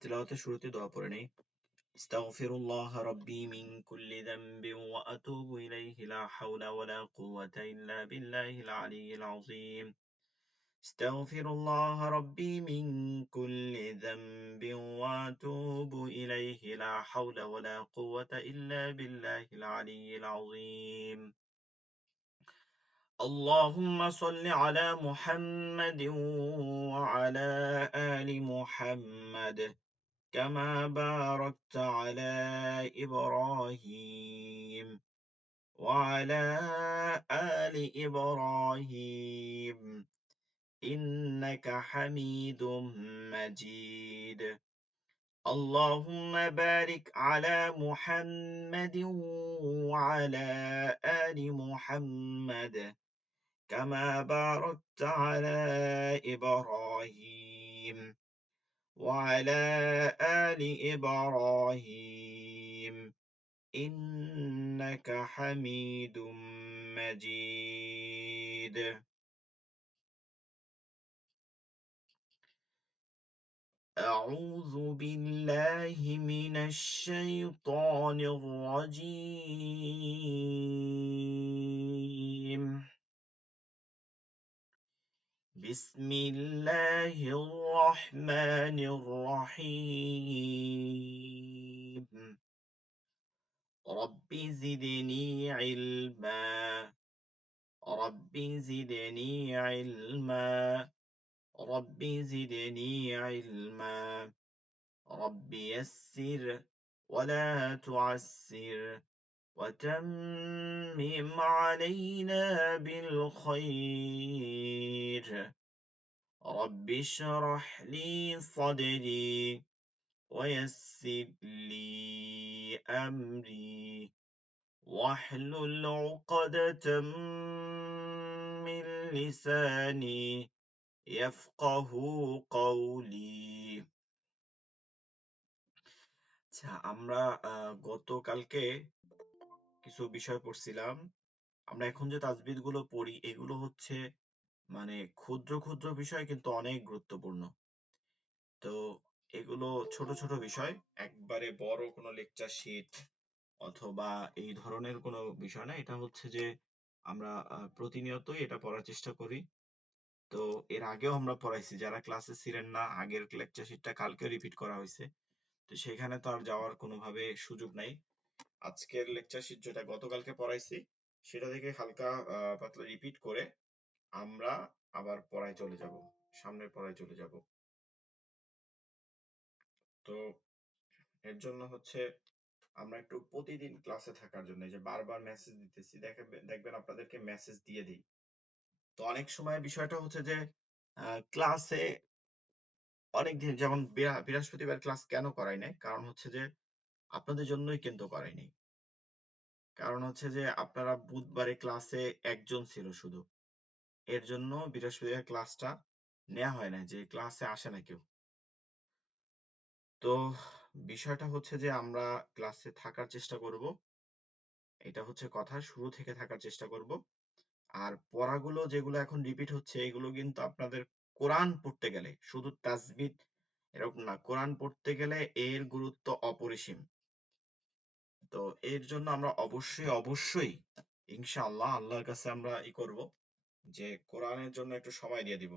তিলাওয়াতের শুরুতে দোয়া পড়ে নেই। আস্তাগফিরুল্লাহ রাব্বি মিন কুল্লি যামবিন ওয়া আতুবু ইলাইহি লা হাওলা ওয়ালা কুওয়াতা ইল্লা বিল্লাহিল আলিয়্যিল আযীম। আস্তাগফিরুল্লাহ রাব্বি মিন কুল্লি যামবিন ওয়া আতুবু ইলাইহি লা হাওলা ওয়ালা কুওয়াতা ইল্লা বিল্লাহিল আলিয়্যিল আযীম। اللهم صل على محمد وعلى آل محمد كما باركت على إبراهيم وعلى آل إبراهيم إنك حميد مجيد. اللهم بارك على محمد وعلى آل محمد كما باركت على إبراهيم وعلى آل إبراهيم إنك حميد مجيد. أعوذ بالله من الشيطان الرجيم. بسم الله الرحمن الرحيم. رب زدني علما رب زدني علما رب زدني علما رب يسر ولا تعسر وتمم علينا بالخير. رب اشرح لي صدري ويسر لي أمري واحلل عقدة من لساني يفقه قولي. আচ্ছা, আমরা গতকালকে কিছু বিষয় পড়ছিলাম। আমরা এখন যে তাজবিদ গুলো পড়ি এগুলো হচ্ছে মানে ক্ষুদ্র ক্ষুদ্র বিষয় কিন্তু অনেক গুরুত্বপূর্ণ। তো এগুলো ছোট ছোট বিষয়, একবারে বড় কোনো লেকচার শিট অথবা এই ধরনের কোনো বিষয় না। এটা হচ্ছে যে আমরা প্রতিনিয়তই এটা পড়ার চেষ্টা করি। তো এর আগেও আমরা পড়াইছি, যারা ক্লাসে ছিলেন না আগের লেকচার শিটটা কালকে রিপিট করা হয়েছে, তো সেখানে তো আর যাওয়ার কোনোভাবে সুযোগ নাই। আজকের লেকচার শিট যেটা গতকালকে পড়াইছি সেটা থেকে হালকা পাতলা রিপিট করে আমরা আবার পড়ায় চলে যাব, সামনের পড়ায় চলে যাব। তো এর জন্য হচ্ছে আমরা একটু প্রতিদিন ক্লাসে থাকার জন্য এই যে বারবার মেসেজ দিতেছি, দেখবেন আপনাদেরকে মেসেজ দিয়ে দিই। তো অনেক সময় বিষয়টা হচ্ছে যে ক্লাসে অনেক দিন, যেমন বৃহস্পতিবার ক্লাস কেন করাই নাই, কারণ হচ্ছে যে আপনাদের জন্যই কিন্তু করাই নাই। কারণ হচ্ছে যে আপনারা বুধবারে ক্লাসে একজন ছিল শুধু, এর জন্য বৃহস্পতিবার ক্লাসটা নেওয়া হয় না, যে ক্লাসে আসে না কেউ। তো বিষয়টা হচ্ছে যে আমরা ক্লাসে থাকার চেষ্টা করব, এটা হচ্ছে কথা, শুরু থেকে থাকার চেষ্টা করব। আর পড়াগুলো যেগুলো এখন রিপিট হচ্ছে এগুলো কিন্তু আপনাদের কোরআন পড়তে গেলে, শুধু তাজবিদ এরকম না, কোরআন পড়তে গেলে এর গুরুত্ব অপরিসীম। তো এর জন্য আমরা অবশ্যই অবশ্যই ইনশাআল্লাহ আল্লাহর কাছে আমরা করব যে কোরআনের জন্য একটু সময় দিয়ে দিব,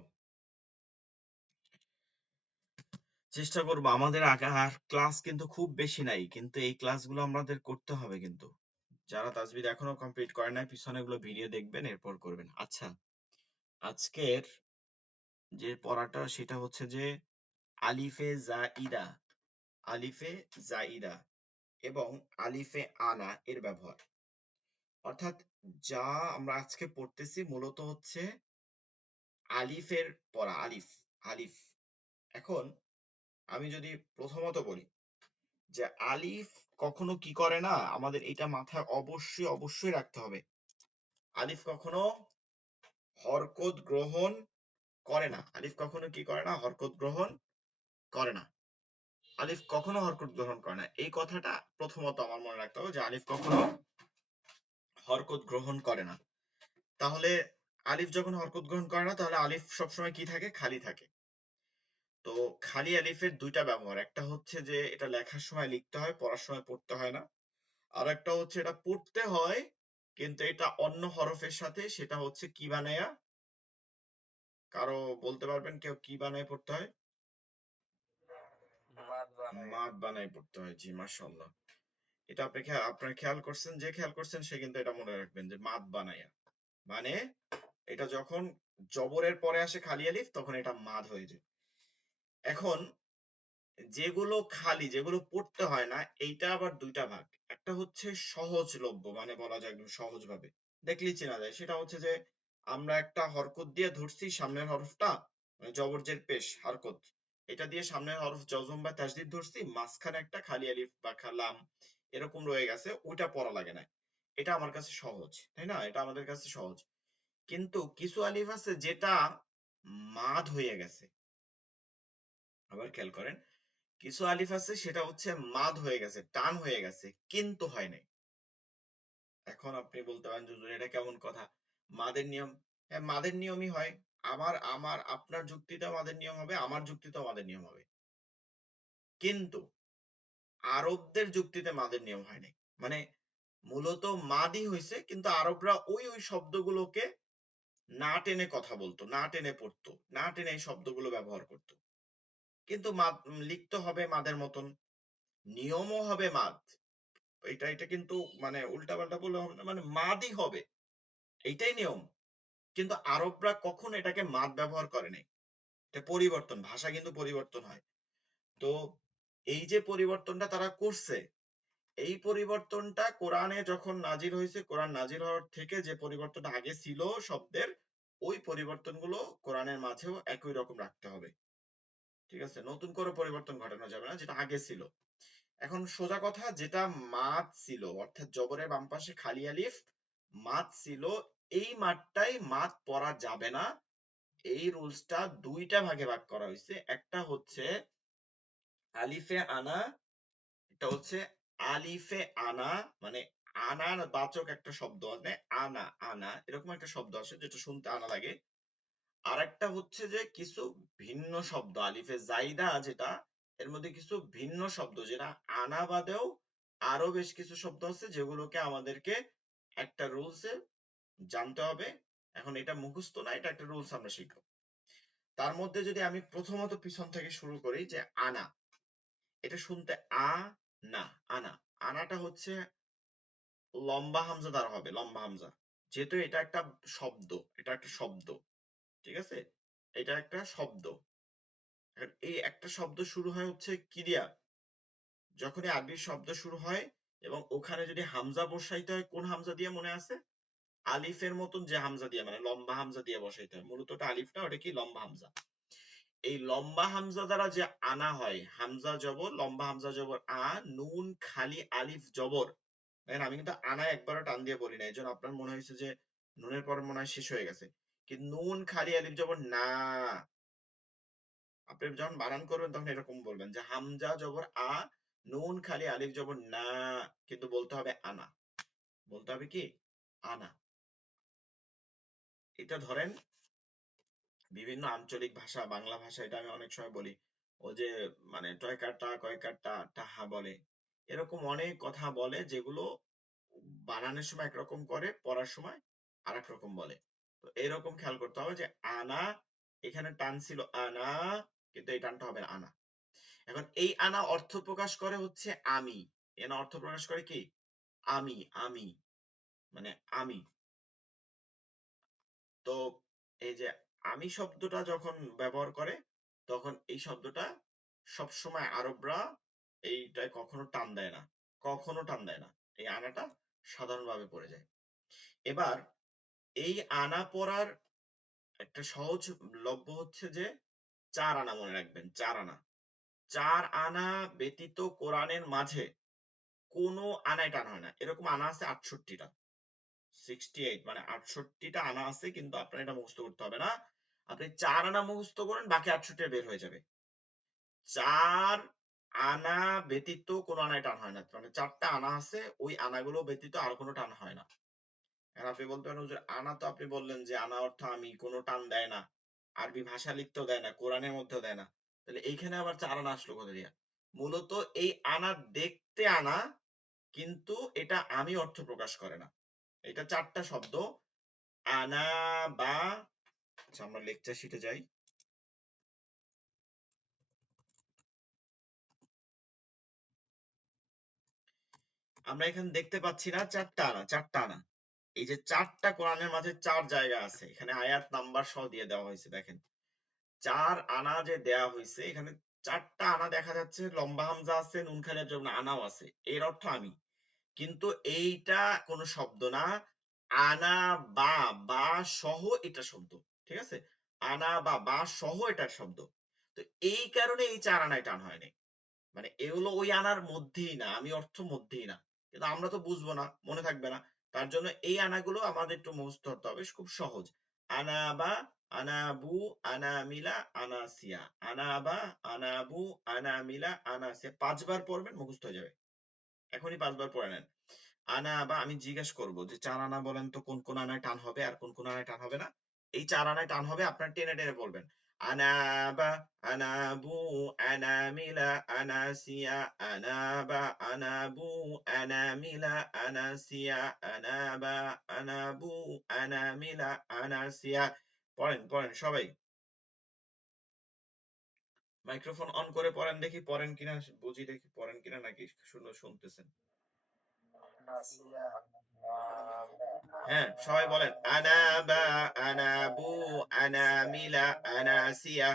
চেষ্টা করব। আমাদের আর ক্লাস কিন্তু খুব বেশি নাই, কিন্তু এই ক্লাসগুলো আমাদের করতে হবে। কিন্তু যারা তাজবিদ এখনো কমপ্লিট করে নাই পিছনে গুলো ভিডিও দেখবেন, এরপর করবেন। আচ্ছা, আজকের যে পড়াটা সেটা হচ্ছে যে আলিফে জাইদা, আলিফে জাইদা এবং আলিফে আনা এর ব্যবহার। অর্থাৎ যা আমরা আজকে পড়তেছি মূলত হচ্ছে আলিফের পড়া, আলিফ আলিফ। এখন আমি যদি প্রথমত বলি যে আলিফ কখনো কি করে না, আমাদের এটা মাথায় অবশ্যই অবশ্যই রাখতে হবে। আলিফ কখনো হরকত গ্রহণ করে না। আলিফ কখনো কি করে না, হরকত গ্রহণ করে না। আলিফ কখনো হরকত গ্রহণ করে না, এই কথাটা প্রথমত আমার মনে রাখতে হবে যে আলিফ কখনো হরকত গ্রহণ করে না। তাহলে আলিফ যখন হরকত গ্রহণ করে না, তাহলে আলিফ সবসময় কি থাকে, খালি থাকে। তো খালি আলিফের দুইটা ব্যবহার, একটা হচ্ছে যে এটা লেখার সময় লিখতে হয়, পড়ার সময় পড়তে হয় না। আর একটা হচ্ছে এটা পড়তে হয় কিন্তু এটা অন্য হরফের সাথে, সেটা হচ্ছে কি বানায়া, কারো বলতে পারবেন কেউ কি বানায় পড়তে হয়? মাদ বানায়। মাদ বানায় পড়তে হয়, জি মাশাআল্লাহ। এটা আপনি আপনারা খেয়াল করছেন, যে খেয়াল করছেন সে কিন্তু এটা মনে রাখবেন যে মাদ বানায়া, মানে এটা যখন জবরের পরে আসে খালি আলিফ তখন এটা মাদ হয়ে যায়। এখন যেগুলো খালি, যেগুলো পড়তে হয় না, এইটা আবার দুইটা ভাগ। একটা হচ্ছে সহজলভ্য, মানে বলা যায় একদম সহজ ভাবে দেখলেই চেনা যায়, সেটা হচ্ছে যে আমরা একটা হরকত দিয়ে ধরছি সামনের হরফটা, মানে জবরজের পেশ হরকত, এটা দিয়ে সামনের হরফ জজম বা তাসদিদ ধরছি, মাঝখানে একটা খালি আলিফ বা লাম এরকম রয়ে গেছে, ওইটা পড়া লাগে না। এটা আমার কাছে সহজ, তাই না? এটা আমাদের কাছে সহজ। কিন্তু কিছু আলিফ আছে যেটা মাদ হয়ে গেছে। আবার খেয়াল করেন, কিছু আলিফ আছে সেটা হচ্ছে মাদ হয়ে গেছে, টান হয়ে গেছে, কিন্তু হয় নাই। এখন আপনি বলতে পারেন যে হুজুর এটা কেমন কথা, মাদের নিয়ম। হ্যাঁ, মাদের নিয়মই হয়। আমার আমার আপনার যুক্তিতেও মাদের নিয়ম হবে, আমার যুক্তিতেও মাদের নিয়ম হবে, কিন্তু আরবদের যুক্তিতে মাদের নিয়ম হয় নাই। মানে মূলত মাদই হয়েছে, কিন্তু আরবরা ওই ওই শব্দগুলোকে না টেনে কথা বলতো, না টেনে পড়তো, না টেনে এই শব্দগুলো ব্যবহার করতো। কিন্তু মাদ লিখতে হবে মাদের মতন, নিয়মও হবে মাদ। এটা এটা কিন্তু মানে উল্টাপাল্টা বললে হবে না, মানে মাদই হবে, এইটাই নিয়ম। কিন্তু আরবরা কখনো এটাকে মাদ ব্যবহার করে নাই। এটা পরিবর্তন, ভাষা কিন্তু পরিবর্তন হয়। তো এই যে পরিবর্তনটা তারা করছে, এই পরিবর্তনটা কোরআনে যখন নাজিল হয়েছে, কোরআন নাজিল হওয়ার থেকে যে পরিবর্তনটা আগে ছিল শব্দের, ওই পরিবর্তনগুলো কোরআনের মাঝেও একই রকম রাখতে হবে। ঠিক আছে, নতুন করে পরিবর্তন ঘটানো যাবে না, যেটা আগে ছিল। এখন সোজা কথা, যেটা মাদ ছিল অর্থাৎ জবরের বাম পাশে খালি আলিফ মাদ ছিল, এই মাদটাই মাদ পড়া যাবে না। এই রুলসটা দুইটা ভাগে ভাগ করা হয়েছে, একটা হচ্ছে আলিফে আনা, এটা হচ্ছে আলিফে আনা, মানে আনার বাচক একটা শব্দ আছে, আনা আনা এরকম একটা শব্দ আছে যেটা শুনতে আনা লাগে। আর একটা হচ্ছে যে কিছু ভিন্ন শব্দ, আলিফে জাইদা যেটা, এর মধ্যে কিছু ভিন্ন শব্দ, যেটা আনা বাদেও আরো বেশ কিছু শব্দ আছে যেগুলোকে আমাদেরকে একটা রুলসে জানতে হবে। এখন এটা মুখস্থ না, এটা একটা রুলস আমরা শিখবো। তার মধ্যে যদি আমি প্রথমত পিছন থেকে শুরু করি, যে আনা, এটা শুনতে আ না, আনা, আনাটা হচ্ছে লম্বা হামজা দ্বারা হবে, লম্বা হামজা, যেহেতু এটা একটা শব্দ, এটা একটা শব্দ, ঠিক আছে, এটা একটা শব্দ। এখন এই একটা শব্দ শুরু হয় হচ্ছে কি দিয়া, যখনই আরবি শব্দ শুরু হয় এবং ওখানে যদি হামজা বসাইতে হয়, কোন হামজা দিয়ে মনে আছে? আলিফের মতন যে হামজা দিয়ে, মানে লম্বা হামজা দিয়ে বসাইতে হয়। মূলত ওটা আলিফ না, ওটা কি লম্বা হামজা। এই লম্বা হামজা দ্বারা যে আনা হয়, হামজা জবর, লম্বা হামজা জবর আ, নুন খালি আলিফ জবর। দেখেন আমি কিন্তু আনা একবারও টান দিয়ে বলি না, এই জন্য আপনার মনে হয়েছে যে নুনের পর মনে হয় শেষ হয়ে গেছে, কিন্তু নুন খালি আলিফ জবর না। আপনি যখন বানান করবেন তখন এরকম বলবেন যে হামজা জবর আ, নুন খালি আলিফ জবর না, কিন্তু বলতে হবে আনা, বলতে হবে কি আনা। এটা ধরেন বিভিন্ন আঞ্চলিক ভাষা, বাংলা ভাষা, এটা আমি অনেক সময় বলি, ও যে মানে টয়কার টা কয়কার টা টাহা বলে, এরকম অনেক কথা বলে যেগুলো বানানোর সময় একরকম করে, পড়ার সময় আর এক রকম বলে। তো এরকম খেয়াল করতে হবে যে আনা, এখানে টান ছিল আনা, কিন্তু এই টানটা হবে না, আনা। এখন এই আনা অর্থ প্রকাশ করে হচ্ছে আমি, এনা অর্থ প্রকাশ করে কি আমি, আমি মানে আমি। তো এই যে আমি শব্দটা যখন ব্যবহার করে, তখন এই শব্দটা সবসময় আরবরা এইটায় কখনো টান দেয় না, কখনো টান দেয় না, এই আনাটা সাধারণভাবে পড়ে যায়। এবার এই আনা পড়ার একটা সহজ লভ্য হচ্ছে যে চার আনা, মনে রাখবেন চার আনা। চার আনা ব্যতীত কোরআনের মাঝে কোনো আনায় টান হয় না। এরকম আনা আছে ৬৮টা, 68, মানে ৬৮টা আনা আছে, কিন্তু আপনার এটা মুখস্থ করতে হবে না। আপনি চার আনা মুখস্থ করেন, বাকি ৬৮ বের হয়ে যাবে। চার আনা ব্যতীত কোনো আনায় টান হয় না, মানে চারটা আনা আছে, ওই আনাগুলো ব্যতীত আর কোনো টান হয় না। এখন আপনি বলতে পারেন হুজুর আনা তো আপনি বললেন যে আনা অর্থ আমি, কোনো টান দেয় না, আরবি ভাষা লিখতেও দেয় না, কোরআনের মধ্যেও দেয় না। তাহলে এইখানে আবার 4 আনা আসলো কোথা দিয়ে? মূলত এই আনা দেখতে আনা, কিন্তু এটা আমি অর্থ প্রকাশ করে না। এটা 4টা শব্দ, আনা বা, আচ্ছা আমরা লেকচার শিটে যাই। আমরা এখানে দেখতে পাচ্ছি না 4টা আনা, 4টা আনা। এই যে 4টা কোরআনের মাঝে 4 জায়গা আছে, এখানে আয়াত নাম্বার সহ দিয়ে দেওয়া হয়েছে। দেখেন 4 আনা যে দেয়া হয়েছে, এখানে 4টা আনা দেখা যাচ্ছে, লম্বা হামজা আছে, নুন খালির জন্য আনাও আছে, এর অর্থ আমি। কিন্তু এইটা কোন শব্দ না। আনা বা, বা সহ এটা শব্দ, ঠিক আছে? আনা বা সহ এটার শব্দ। তো এই কারণে এই 4 আনায় টান হয়নি। মানে এগুলো ওই আনার মধ্যেই না, আমি অর্থ মধ্যেই না, কিন্তু আমরা তো বুঝবো না, মনে থাকবে না। তার জন্য এই আনাগুলো আমাদের একটু মুখস্থ করতে হবে, খুব সহজ। আনাবা, আনাবু, আনামিলা, আনাসিয়া। আনাবা, আনাবু, আনামিলা, আনাসিয়া 5 বার পড়বেন, মুখস্থ হয়ে যাবে। এখনই 5 বার পড়ে নেন। আনাবা, আমি জিজ্ঞেস করব যে 4 আনা বলেন তো কোন কোন আনায় টান হবে আর কোন কোন আনায় টান হবে না। এই 4 আনায় টান হবে, আপনার টেনে টেনে বলবেন। আনাবা, আনাবু, আনামিলা, আনাসিয়া। আনাবা, আনাবু, আনামিলা, আনাসিয়া। আনাবা, আনাবু, আনামিলা, আনাসিয়া। পড়েন পড়েন সবাই। মাইক্রোফোন অন করে পড়েন দেখি, পড়েন কিনা বুঝি দেখি, পড়েন কিনা নাকি শুধু শুনতেছেন। হ্যাঁ সবাই বলেন, আনাবা, আনাবু, আনামিলা, আনাসিয়া।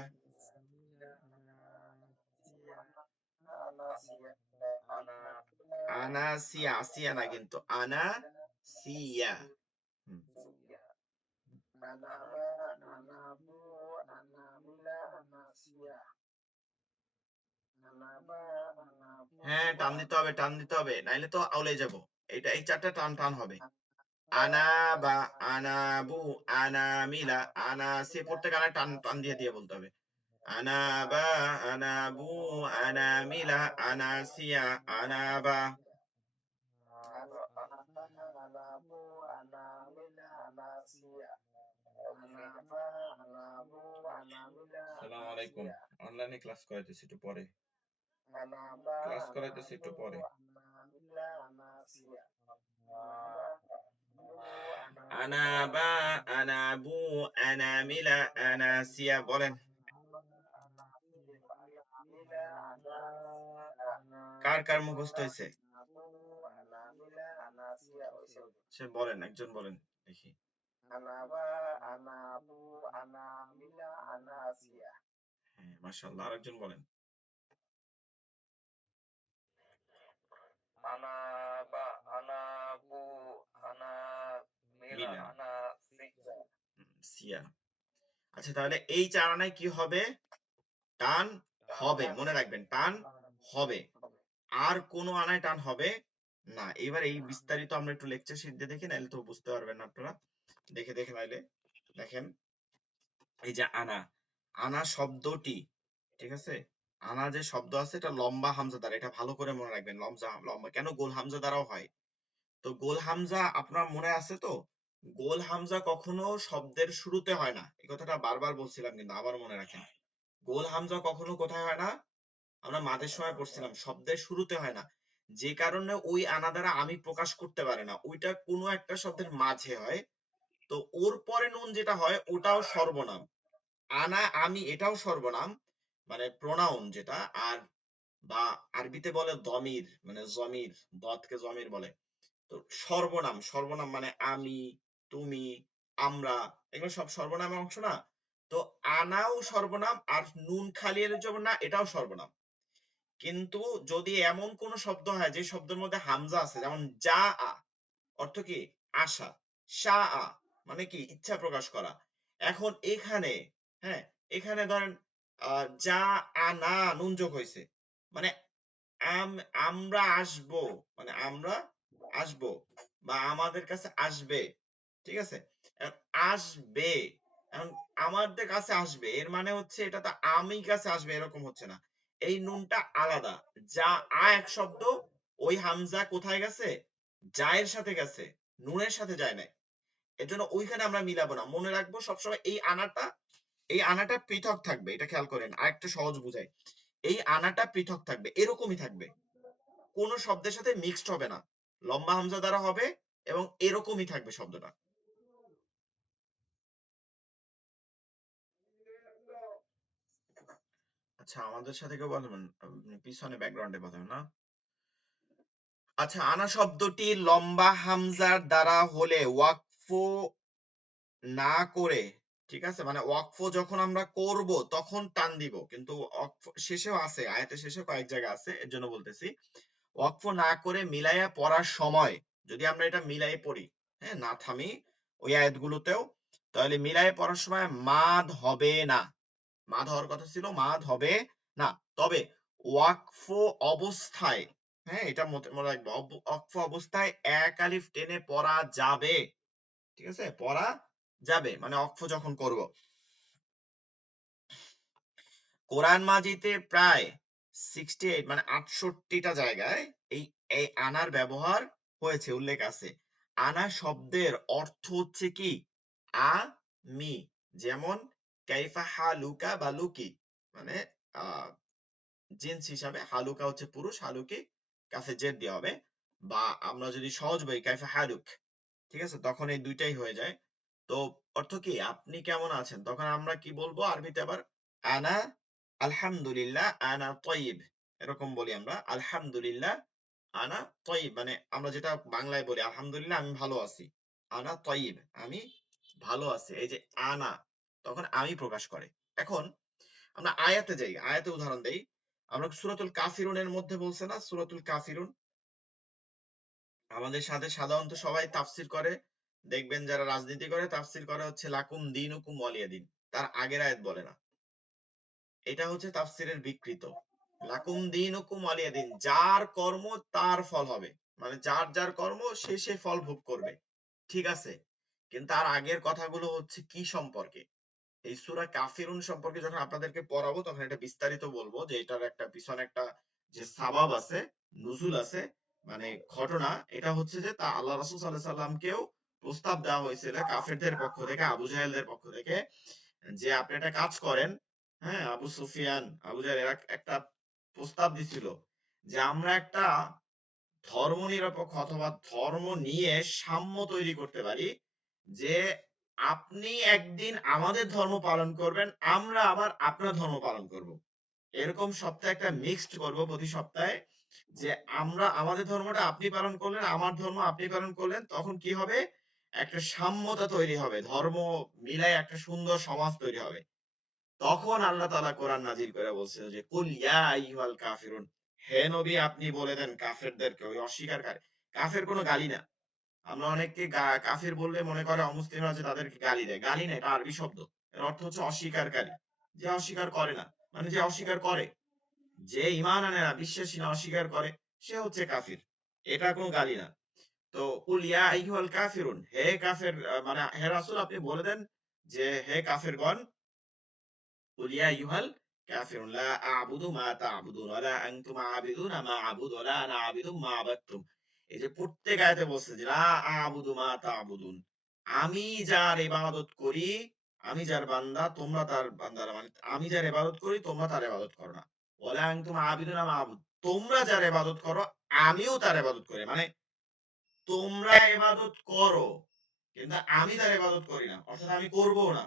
আনাসিয়া, আসিয়া না কিন্তু, আনাসিয়া। হুম। হ্যাঁ টান দিতে হবে, টান দিতে হবে, নাইলে তো আউলে যাব। এটা এই 4টা টান টান হবে। আনাবা, আনাবু, আনামিলা, আনাসি, প্রত্যেক আনায় টান টান দিয়ে দিয়ে বলতে হবে। আনাবা, আনাবু, আনামিলা, আনাসিয়া। আনাবা। আসসালামু আলাইকুম। অনলাইনে ক্লাস করাইতেছি, একটু পরে ক্লাস করাইতেছি, একটু পরে। আনাবা, আনাবু, আনামিলা, আনাসিয়া। বলেন কার কার মুখস্থ হয়েছে? সে বলেন, একজন বলেন দেখি। হ্যাঁ মাশাআল্লাহ, আরেকজন বলেন। মিলা, সিয়া। আচ্ছা তাহলে এই 4 আনায় কি হবে? টান হবে, মনে রাখবেন, টান হবে। আর কোন আনায় টান হবে না। এবার এই বিস্তারিত আমরা একটু লেকচার শিট দিয়ে দেখি, নাইলে তো বুঝতে পারবেন না আপনারা। দেখে দেখে নাইলে দেখেন। এই যে আনা, আনা শব্দটি, ঠিক আছে? আনা যে শব্দ আছে, এটা লম্বা হামজা দ্বারা, এটা ভালো করে মনে রাখবেন। লম্বা লম্বা কেন, গোল হামজা দ্বারাও হয়। তো গোল হামজা আপনার মনে আছে তো? গোল হামজা কখনো শব্দের শুরুতে হয় না, এই কথাটা বারবার বলছিলাম, কিন্তু আবার মনে রাখেন। গোল হামজা কখনো কোথায় হয় না? আমরা মাঝের সময় পড়ছিলাম, শব্দের শুরুতে হয় না। যে কারণে ওই আনা দ্বারা আমি প্রকাশ করতে পারে না, ওইটা কোনো একটা শব্দের মাঝে হয়। তো ওর পরে নুন যেটা হয়, ওটাও সর্বনাম। আনা, আমি, এটাও সর্বনাম, মানে প্রোনাউন যেটা। আর বা আরবিতে বলে দমির, মানে জমির, দতকে জমির বলে। তো সর্বনাম, সর্বনাম মানে আমি, তুমি, আমরা, এগুলো সব সর্বনামের অংশ না? তো আনাও সর্বনাম, আর নুন খালি এর জন্য না, এটাও সর্বনাম। কিন্তু যদি এমন কোন শব্দ হয় যে শব্দের মধ্যে হামজা আছে, যেমন যা আ, অর্থ কি? আশা। সা আ মানে কি? ইচ্ছা প্রকাশ করা। এখন এখানে, হ্যাঁ, এখানে ধরেন যা আনা নুন যোগ হয়েছে, মানে আমরা আসবো, মানে আমরা আসবো, বা আমাদের কাছে আসবে, ঠিক আছে? এখন আসবে, এখন আমাদের কাছে আসবে, এর মানে হচ্ছে এটা তো আমি কাছে আসবে এরকম হচ্ছে না। এই নুনটা আলাদা। যা আ এক শব্দ, ওই হামজা কোথায় গেছে? জায়ের সাথে গেছে, নুনের সাথে যায় নাই। এর জন্য ওইখানে আমরা মিলাবো না, মনে রাখবো সবসময় এই আনাটা এই আনাটা পৃথক থাকবে, এটা খেয়াল করেন, আরেকটা সহজ বুঝাই। এই আনাটা পৃথক থাকবে, এরকমই থাকবে, কোন শব্দের সাথে মিক্সড হবে না, লম্বা হামজা দ্বারা হবে এবং এরকমই থাকবে শব্দটা। আচ্ছা, আমাদের সাথে কেউ বলবেন, পিছনে ব্যাকগ্রাউন্ডে কথা না। আচ্ছা, আনা শব্দটি লম্বা হামজার দ্বারা হলে ওয়াকফ না করে, ঠিক আছে, মানে ওয়াকফ যখন আমরা করব তখন টান দিব, কিন্তু শেষেও আছে, আয়াতের শেষে কয়েক জায়গা আছে, এর জন্য বলতেছি ওয়াকফ না করে মিলাইয়া পড়ার সময় যদি আমরা এটা মিলাই পড়ি, হ্যাঁ, না থামি ওই আয়াতগুলোতেও, তাহলে মিলাই পড়ার সময় মাদ হবে না, মাদ হওয়ার কথা ছিল, মাদ হবে না। তবে ওয়াকফ অবস্থায়, হ্যাঁ, এটা মনে রাখবো, ওয়াকফ অবস্থায় এক আলিফ টেনে পড়া যাবে, ঠিক আছে, পড়া যাবে, মানে ওয়াকফ যখন করব। কোরআন মাজিদে প্রায় 68 মানে 68টা জায়গায় এই এই আনার ব্যবহার হয়েছে, উল্লেখ আছে। আনা শব্দের অর্থ হচ্ছে কি, আমি, যেমন কাইফা হালুকা বা লুকি, মানে জিন্স হিসাবে, হালুকা হচ্ছে পুরুষ, হালুকি কাফে জের দিয়ে হবে, বা আমরা যদি সহজ বই কাইফা হালুক, ঠিক আছে, তখন এই দুইটাই হয়ে যায়। তো অর্থ কি, আপনি কেমন আছেন, তখন আমরা কি বলবো আরবিতে আবার, আনা আলহামদুলিল্লাহ আনা তয়িব, এরকম বলি আমরা, আলহামদুলিল্লাহ আনা তয়িব, মানে আমরা যেটা বাংলায় বলি আলহামদুলিল্লাহ আমি ভালো আছি, আনা তয়িব আমি ভালো আছি, এই যে আনা তখন আমি প্রকাশ করে। এখন আমরা আয়াতে যাই, আয়াতে উদাহরণ দেই। আমরা সূরাতুল কাফিরুনের মধ্যে বলছে না, সূরাতুল কাফিরুন, আমাদের সাথে সাধারণত সবাই তাফসির করে, দেখবেন যারা রাজনীতি করে তাফসির করে হচ্ছে লাকুম দীনুকুম ওয়ালিয়া দিন, তার আগের আয়াত বলে না, এটা হচ্ছে তাফসিরের বিকৃত। লাকুম দীনুকুম ওয়ালিয়া দিন, যার কর্ম তার ফল হবে, মানে যার যার কর্ম সে সে ফল ভোগ করবে, ঠিক আছে, কিন্তু তার আগের কথাগুলো হচ্ছে কি সম্পর্কে, এই সূরা কাফিরুন সম্পর্কে যখন আপনাদেরকে পড়াবো তখন এটা বিস্তারিত বলবো, যে এটার একটা পিছনে একটা যে সাবাব আছে, নুজুল আছে, মানে ঘটনা, এটা হচ্ছে যে তা আল্লাহ রাসূল সাল্লাল্লাহু আলাইহি সাল্লামকেও প্রস্তাব দেওয়া হয়েছিল কাফেরদের পক্ষ থেকে, আবু জাহেলদের পক্ষ থেকে, যে আপনি একটা কাজ করেন, হ্যাঁ, আবু সুফিয়ান, আবু জাহেল এরা একটা প্রস্তাব দিছিল যে আমরা একটা ধর্ম নিরপেক্ষ অথবা ধর্ম নিয়ে সাম্য তৈরি করতে পারি, যে আপনি একদিন আমাদের ধর্ম পালন করবেন, আমরা আবার আপনার ধর্ম পালন করব, এরকম সপ্তাহে একটা মিক্সড করব প্রতি সপ্তাহে, যে আমরা আমাদের ধর্মটা আপনি পালন করলেন, আমার ধর্ম আপনি পালন করলেন, তখন কি হবে, একটা সাম্যতা তৈরি হবে, ধর্ম মিলাই একটা সুন্দর সমাজ তৈরি হবে। তখন আল্লাহ তাআলা কোরআন নাজিল করে বলছিল যে কুল ইয়া আইয়ুহাল কাফিরুন, হে নবী আপনি বলে দেন কাফেরদেরকে, ওই অস্বীকারী, কাফের কোনো গালি না, আমরা অনেককে কাফির বললে মনে করে অমুসলিম আছে তাদেরকে গালি দেয়, গালি না, এটা আরবি শব্দ, এর অর্থ হচ্ছে অস্বীকারী, যে অস্বীকার করে না, মানে যে অস্বীকার করে, যে ঈমান আনে না, বিশ্বাসী না, অস্বীকার করে, সে হচ্ছে কাফির, এটা কোনো গালি না। তো কুল ইয়া আইয়ুহাল কাফিরুন, হে কাফের, মানে হে রাসূল আপনি বলে দেন যে হে কাফেরগণ, কুল ইয়া আইয়ুহাল কাফিরুন লা আ'বুদু মা তা'বুদুন ওয়া লা আনতুম আ'বিদুনা মা আ'বুদু ওয়া লা আনা আ'বিদু মা আবাদতুম। এই যে প্রত্যেক আয়াতে বলছে যে লা আ'বুদু মা তা'বুদুন, আমি যার ইবাদত করি, আমি যার বান্দা তোমরা তার বান্দারা, মানে আমি যার ইবাদত করি তোমরা তার ইবাদত করো না, ওয়া লা আনতুম আ'বিদুনা মা আ'বুদ, তোমরা যার ইবাদত করো আমিও তার ইবাদত করি, মানে তোমরা ইবাদত করো কিন্তু আমি তার ইবাদত করি না, অর্থাৎ আমি করবো না।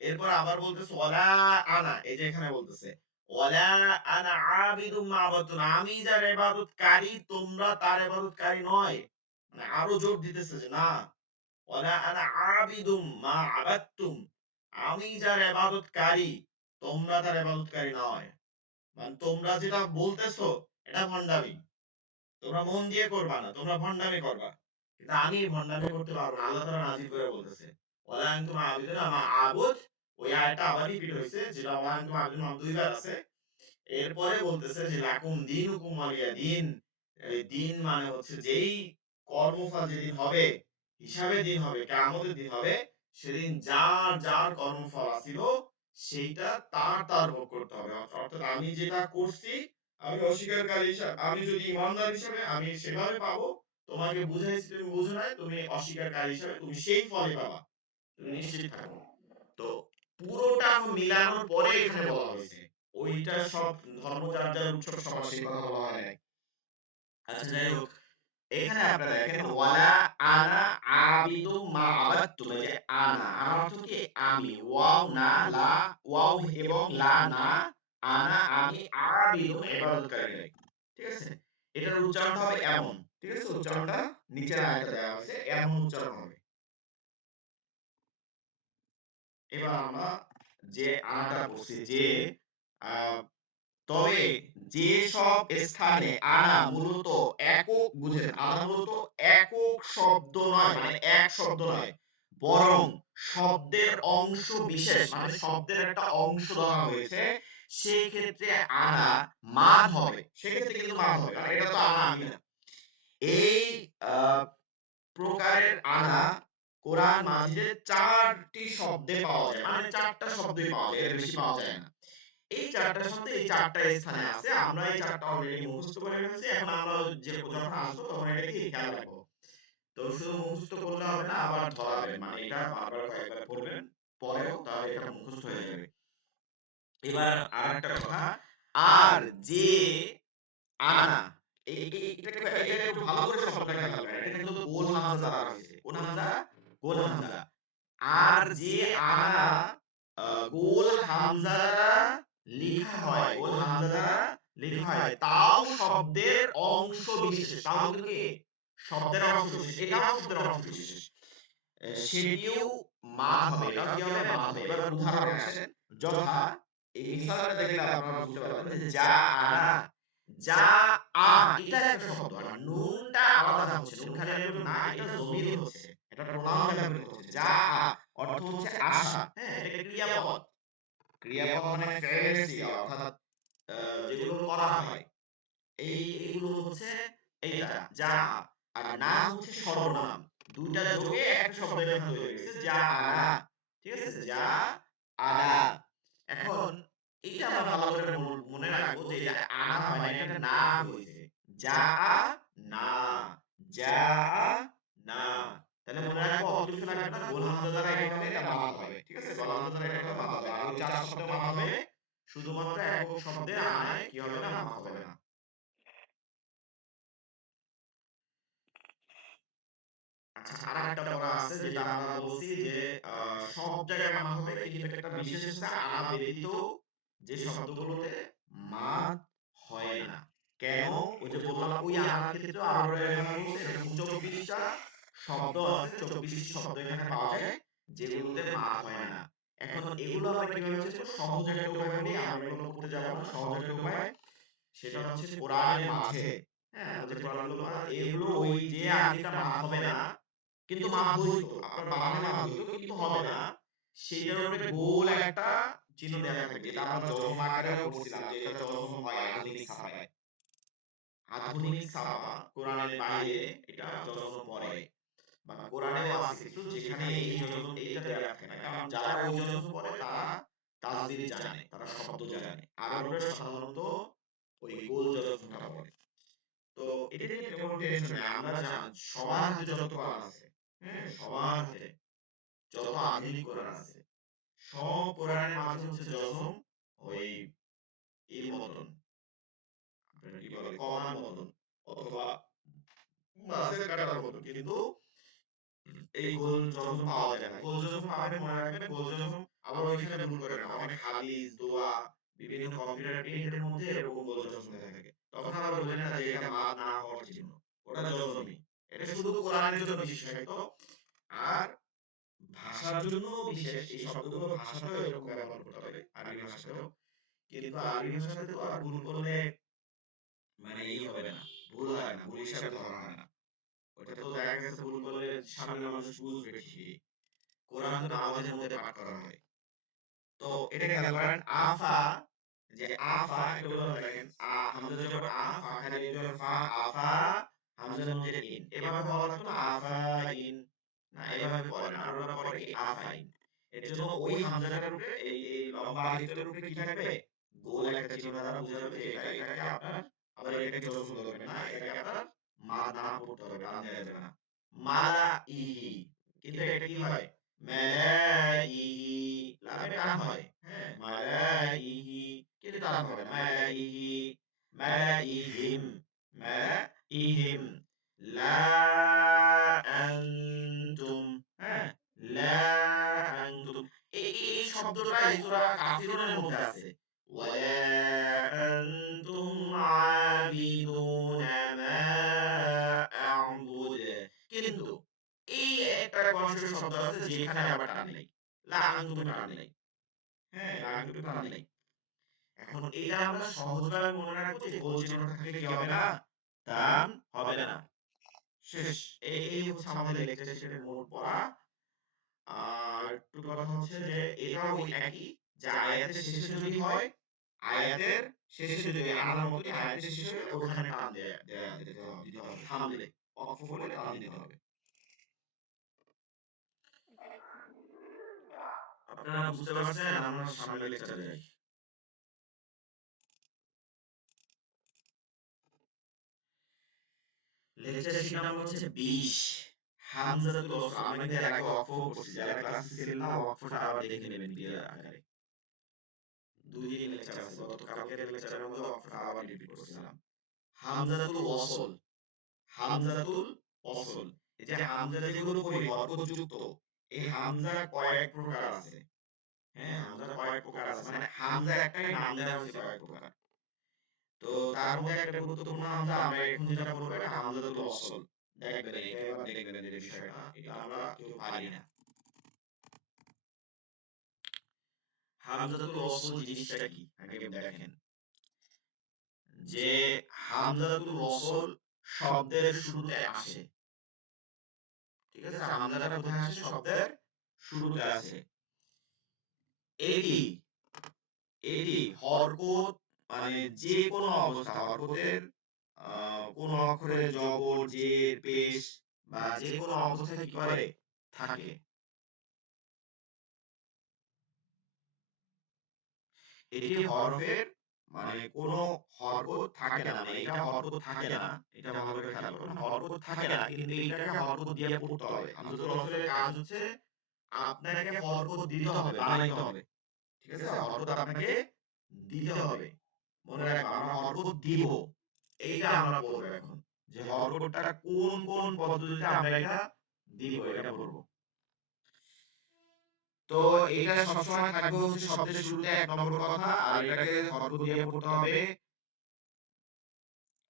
এরপর আবার বলতেছে ওয়ালা আনা, এই যে এখানে বলতেছে ওয়ালা আনা আবিদুম মা আবাদতুম, আমি যার ইবাদতকারী তোমরা তার ইবাদতকারী নয়, মানে আরো জোর দিতেছে যে না, ওয়ালা আনা আবিদুম মা আবাদতুম, আমি যার ইবাদতকারী তোমরা তার ইবাদতকারী নয়, মানে তোমরা যেটা বলতেছো এটা ভণ্ডামি, তোমরা মন দিয়ে করবা না, তোমরা ভণ্ডামি করবা, কিন্তু আমি ভণ্ডামি করতে পারবো না, আল্লাহ তাআলা নাযিল করে বলতেছে ওয়ালা আনতুম আবিদুনা মা আবুদ, ওই আয়াতটা আবার রিপিট হইছে, যেটা ওয়ালা আনতুম আবিদুনা দুইবার আছে। এরপরে বলতেছে যে লাকুম দীনুকুম ওয়ালিয়া দিন, এই দিন মানে হচ্ছে যেই কর্মফল যেদিন হবে, হিসাবে দিন হবে, কিয়ামতের দিন হবে, সেদিন যার যার কর্মফল আছিল সেইটা তার তার ভোগ করতে হবে, অর্থাৎ আমি যেটা করছি, আমি অস্বীকারী হিসাবে, আমি যদি ইমানদার হিসাবে আমি সেভাবে পাবো, তোমাকে বুঝাইছি তুমি বুঝো নাই, তুমি অস্বীকারী হিসাবে তুমি সেই ফলই পাবা, তুমি নিশ্চিত থাকো। তো পুরোটা মিলানোর পরে এখানে বলা হয়েছে। ওইটা সব ধর্ম যার যার উৎসব সবার সেই কথা বলা হয় নাই। আচ্ছা যাই হোক, এখানে আপনারা দেখেন ওয়ালা আনা আবিদু মা আবাদতুম, এই যে আনা, আনার অর্থ কি আমি, ওয়াও না লা, ওয়াও এবং লা না, আনা আমি, আবিদুন ইবাদতকারী নই। ঠিক আছে, এটার উচ্চারণটা হবে এমন। ঠিক আছে, উচ্চারণটা নিচের আয়াতে দেওয়া হয়েছে, এমন উচ্চারণ হবে। এবার আমরা যে আনাটা পড়ছি যে আহ, তবে যেসব স্থানে আনা মূলত একক, বুঝেন, আনা মূলত একক শব্দ নয়, মানে এক শব্দ নয়, বরং শব্দের অংশ বিশেষ, মানে শব্দের একটা অংশ ধরা হয়েছে, সেই ক্ষেত্রে আনা মাদ হবে। সেক্ষেত্রে কিন্তু মাদ হবে, কারণ এটা তো আনা আমি না। এই আহ, প্রকারের আনা কোরআন মাজিদে 4টি শব্দে পাওয়া যায়, মানে 4টা শব্দই পাওয়া যায়, এর বেশি পাওয়া যায় না। এই 4টা শব্দ এই 4টা স্থানে আছে। আমরা এই 4টা অলরেডি মুখস্থ করে ফেলছি। এখন আমরা যে যখন আসবো তখন এটাকে খেয়াল রাখবো। তো শুধু মুখস্থ করলে হবে না, আবার ধরাবেন, মানে এটা বারবার কয়েকবার পড়বেন, পরেও তাহলে এটা মুখস্থ হয়ে যাবে। এবার আরেকটা কথা, আর যে আনা, এটা একটু ভালো করে শব্দটা খেয়াল করবেন। এটা কিন্তু গোল হামজা দ্বারা হয়েছে। কোন হামজা? গোল হামজা। আর যে আনা গোল হামজা দ্বারা লেখা হয়, গোল হামজা দ্বারা লেখা হয়, তাও শব্দের অংশ বিশেষ। তাও কিন্তু কি শব্দের অংশ বিশেষ, এটাও শব্দের অংশ বিশেষ। সেটিও মাদ হবে, এটাও কি হবে? মাদ হবে। এবার উদাহরণে আসেন, যথা, এই মিসালটা দেখলে আপনারা বুঝতে পারবেন যে যা আনা, যা আ, এটা একটা শব্দ, আর নুনটা আলাদা হচ্ছে, নুন খালি আমি বলবো না, এটা জমির হচ্ছে, এটা প্রোনাউন ব্যবহৃত হচ্ছে। যা আ অর্থ হচ্ছে আসা, হ্যাঁ, এটা একটা ক্রিয়াপদ। ক্রিয়াপদ মানে ফেলের সিগা, অর্থাৎ যেগুলো করা হয়, এইগুলো হচ্ছে এইটা যা আ। আর না হচ্ছে সর্বনাম। দুইটা যোগে একটা শব্দ এখানে তৈরি হয়েছে, যা আনা। ঠিক আছে, যা আনা। এখন এইটা আমরা ভালো করে মনে রাখবো যে এটা আনা হয় না, এটা না হয়েছে। যা আ না, যা আ না। তাহলে মনে রাখবো, অত কিছু লাগবে না, গোল হামজা দ্বারা এটা হলে এটা মাদ হবে। ঠিক আছে, গোল হামজা দ্বারা এটা হলে মাদ হবে। আর ওই 4 শব্দে মাদ হবে, শুধুমাত্র একক শব্দে আনায় কি হবে না, মাদ হবে না। আচ্ছা, আরেকটা পড়া আছে যেটা আমরা বলছি যে সব জায়গায় মাদ হবে, কিন্তু একটা বিশেষ আছে, আনা ব্যতীত যে শব্দগুলোতে মাদ হয় না। কেন? ওই যে বললাম, ওই আনার ক্ষেত্রে আরো রেফারেন্স বলছে, এরকম 24টা শব্দ আছে, 24টি শব্দ এখানে পাওয়া যায় যেগুলোতে মাদ হয় না। এখন এগুলো আমরা কিভাবে বুঝবো? সহজ একটা উপায় বলি, আমরা এগুলো পড়তে যাব না, সহজ একটা উপায়, সেটা হচ্ছে কোরআনের মাঝে, হ্যাঁ, আমরা যে কোরআনগুলো এগুলো ওই যে আলিফটা মাদ হবে না, কিন্তু মাদ হইতো, আপনার বানানে মাদ হইতো কিন্তু হবে না, সেটার উপরে গোল একটা চিহ্ন দেওয়া থাকবে, যেটা আমরা জজম আকারেও পড়ছিলাম, যে এটা জজম হয় আধুনিক ছাপায়। আধুনিক ছাপা কোরআনের বাইরে এটা জজম পড়ে, বা কোরআনেও আছে কিছু যেখানে এই জজম এইটা দেওয়া থাকে না, কারণ যারা ওই জজম পড়ে তারা তাজদিদ জানে, তারা শব্দ জানে। আরবরা সাধারণত ওই গোল জজমটা পড়ে। তো এটা নিয়ে তেমন টেনশন নাই, আমরা সবার হাতে যত কোরআন আছে, হ্যাঁ, সবার হাতে যত আধুনিক কোরআন আছে, সব কোরআনের মাঝে হচ্ছে জজম ওই এর মতন, আপনার কি বলে, কমার মতন, অথবা মাছের কাটার মতন, কিন্তু এই গোল জজম পাওয়া যায় না। গোল জজম পাবেন, মনে রাখবেন, গোল জজম আবার ওইখানে ভুল করে না, অনেক হাদিস, দোয়া, বিভিন্ন কম্পিউটার প্রিন্টের মধ্যে এরকম গোল জজম লেখা থাকে, তখন আবার বলেন না যে এটা মাদ না হওয়ার চিহ্ন, ওটা জজমই। এটা শুধু কোরআনের জন্য বিশেষ সাহিত্য, আর ভাষার জন্য বিশেষ। এই শব্দগুলো ভাষাতেও এরকম ব্যবহার করতে হবে, আরবি ভাষাতেও। কিন্তু আরবি ভাষাতে তো আর ভুল করলে মানে হবে না, ভুল হয় না, ভুল হিসাবে ধরা হয় না। ওটা তো দেখা গেছে ভুল করলে সামনে মানুষ বুঝবে ঠিকই। কোরআন তো নামাজের মধ্যে পাঠ করা হয়। তো এটা খেয়াল করেন, আফা, যে আফা, এটা উদাহরণ দেখেন, হামজা জবর আ, ফা খালি জবর ফা, আফা, হামজা নুন জের ইন, এভাবে বলা লাগতো না, আফা ইন, না, এভাবে পড়ে না, আর ওরা পড়ে কি, আফা ইন। এর জন্য ওই হামজাটার উপরে এই লম্বা আলিফটার উপরে কি থাকবে, গোল একটা চিহ্ন দ্বারা বোঝাবে যে এটাকে আপনার, আবার এটাকে জজম ধরবেন না, এটাকে আপনার মাদ না পড়তে হবে, টান দেওয়া যাবে না। মালা ইহি, কিন্তু এটা কি হয়, মালাইহি লামে টান হয়, হ্যাঁ, মালাইহি কিন্তু টান হবে না, মালাইহি, মালাইহিম, মালাইহিম, লা আনতুম, হ্যাঁ, লা আনতুম, এই শব্দটা এই সূরা কাফিরুনের মধ্যে আছে, ওয়ালা আনতুম আবিদুনা মা আ'বুদ, কিন্তু এই একটা কনসোনেন্ট শব্দ আছে যেখানে আবার টান নেই, লা আনতুমে টান নেই, হ্যাঁ, লা আনতুমে টান নেই। এখন এটা আমরা সহজভাবে মনে রাখবো যে গোল চিহ্নটা থাকলে কি হবে না, টান হবে না। শেষ। এই হচ্ছে আমাদের লেকচার শেষের মূল পড়া। আর একটু কথা হচ্ছে যে এটাও ওই একই, যে আয়াতের শেষে যদি হয়, আয়াতের শেষে যদি আনার মতই আয়াতের শেষে হলে ওখানে টান দিতে হবে, থামলে, অক্ফ করলে টান দিতে হবে। আপনারা বুঝতে পারছেন? আমরা সামনের লেকচারে যাই। লেকচার শিট নাম্বার হচ্ছে 20, হামজাতুল ওয়াসল। আমরা কিন্তু এর আগে ওয়াকফও করছি, যারা ক্লাসে ছিলেন না ওয়াকফটা আবার দেখে নেবেন ভিডিও আকারে। 2 দিন লেকচার আছে, গতকালকের লেকচারের মধ্যে ওয়াকফটা আবার রিপিট করছিলাম। হামজাতুল ওয়াসল, হামজাতুল ওয়াসল, এই যে হামজা যেগুলো করি হরকত যুক্ত, এই হামজা কয়েক প্রকার আছে, হ্যাঁ, হামজা কয়েক প্রকার আছে, মানে হামজা একটাই, নাম দেওয়া হয়েছে কয়েক প্রকার। তো তার মধ্যে একটা গুরুত্বপূর্ণ হামজা আমরা এখন যেটা পড়বো এটা হামজাতুল ওয়াসল। দেখবেন এটা, এবার দেখবেন যে বিষয়টা এটা আমরা কেউ পারি না। হামজাতুল ওয়াসল জিনিসটা কি আগে দেখেন, যে হামজাতুল ওয়াসল শব্দের শুরুতে আসে, ঠিক আছে, হামজাটা কোথায় আসে, শব্দের শুরুতে আসে। এটি এটি হরকত, মানে যে কোনো অবস্থা হরকতের কোন অক্ষরে জবর, জের, পেশ বা যে কোনো অবস্থায় কি করে থাকে। এটি হরফের, মানে কোন হরকত থাকে না, মানে এটা হরকত থাকে না, এটা ভালো করে খেয়াল করুন, হরকত থাকে না কিন্তু এটাকে হরকত দিয়ে পড়তে হবে। হামজাতুল ওয়াসলের কাজ হচ্ছে আপনাকে হরকত দিতে হবে, বানাইতে হবে, ঠিক আছে, হরকত আপনাকে দিতে হবে। মনে রাখবা আমরা হরকত দিব, এইটা আমরা পড়বো এখন, যে হরকতটা কোন কোন পদ্ধতিতে আমরা এটা দিব এটা পড়বো। তো এটা সবসময় থাকবে হচ্ছে শব্দের শুরুতে 1 নম্বর কথা, আর এটাকে হরকত দিয়ে পড়তে হবে।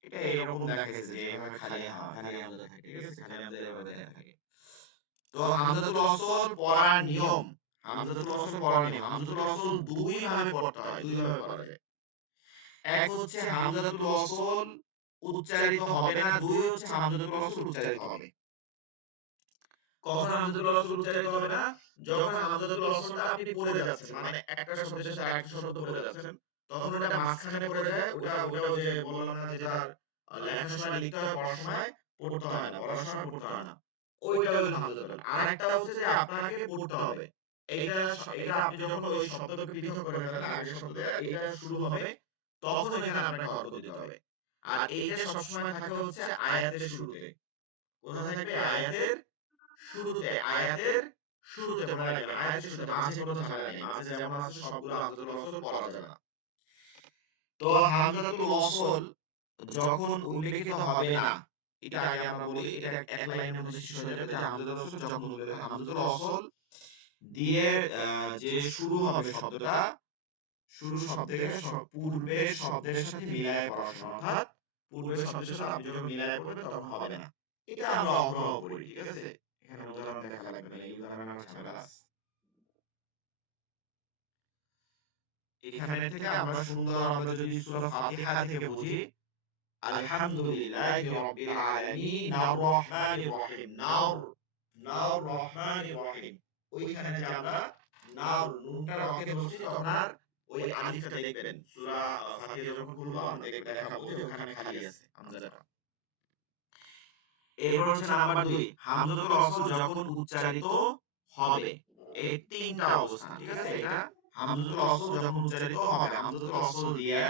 এটা এরকম দেখাইছে যে এভাবে খালি খালি হামজা থাকে, ঠিক আছে, খালি হামজা এভাবে দেখা থাকে। তো হামজাতুল ওয়াসল পড়ার নিয়ম, হামজাতুল ওয়াসল পড়ার নিয়ম, হামজাতুল ওয়াসল দুই ভাবে পড়তে হয়, দুই ভাবে পড়া যায়। এক হচ্ছে হামজাতুল ওয়াসল উচ্চারিত হবে না, দুই হচ্ছে হামজাতুল ওয়াসল উচ্চারিত হবে। কখন হামজাতুল ওয়াসল উচ্চারিত হবে না, যখন হামজাতুল ওয়াসলটা আপনি পড়ে যাচ্ছেন, মানে একটা শব্দের সাথে আরেকটা শব্দ পড়ে যাচ্ছেন, তখন ওটা মাঝখানে পড়ে যায়, ওটা ওই যে বললাম না যে তার লেখার সময় লিখতে হয়, পড়ার সময় পড়তে হয় না, পড়ার সময় পড়তে হয় না, ওইটা হলো হামজাতুল। আরেকটা হচ্ছে যে আপনাকে পড়তে হবে, এটা আপনি যখন ওই শব্দকে পৃথক করে ফেলেন আগের শব্দ দিয়ে, এটা শুরু হবে, তখন এখানে আপনাকে হরকত দিতে হবে। আর এইটা সবসময় থাকে হচ্ছে আয়াতের শুরুতে। কোথায় থাকবে, আয়াতের শুরুতে, আয়াতের শুরুতে, মনে রাখবেন আয়াতের শুরুতে, মাঝে কোনো ঝামেলা নেই, মাঝে যেমন আছে সবগুলো হামজাতুল ওয়াসল পড়া যাবে না। তো হামজাতুল ওয়াসল যখন উল্লেখিত হবে না, এটা আগে আমরা বলি, এটা এক লাইনের মধ্যে শেষ হয়ে যাবে, যে হামজাতুল ওয়াসল যখন হামজাতুল ওয়াসল দিয়ে যে শুরু হবে শব্দটা, শুরু শব্দকে পূর্বের শব্দের সাথে মিলায় পড়ার সময়, অর্থাৎ পূর্বের শব্দের সাথে আপনি যখন মিলায় পড়বেন তখন হবে না। এটা আমরা অহরহ পড়ি, ঠিক আছে, এখানে উদাহরণ দেখা লাগবে না, এই উদাহরণ আমার ঝামেলা আছে। এখানে থেকে আমরা সুন্দর, আমরা যদি সূরা ফাতিহা থেকে বুঝি, আলহামদুলিল্লাহি রাব্বিল আলামিন আর রহমানির রহিম, নার রহমানির রহিম, ওইখানে যে আমরা নার নুনটা রকে ধরছি, তখন আর ওই আলিফটা দেখবেন সূরা ফাতিহা যখন খুলবো আমরা দেখবেন, দেখাবো যে ওখানে খালি আছে হামজাটা। এরপর হচ্ছে নাম্বার 2, হামজাতুল ওয়াসল যখন উচ্চারিত হবে, এই তিনটা অবস্থান, ঠিক আছে, এটা হামজাতুল ওয়াসল যখন উচ্চারিত হবে, হামজাতুল ওয়াসল দিয়ে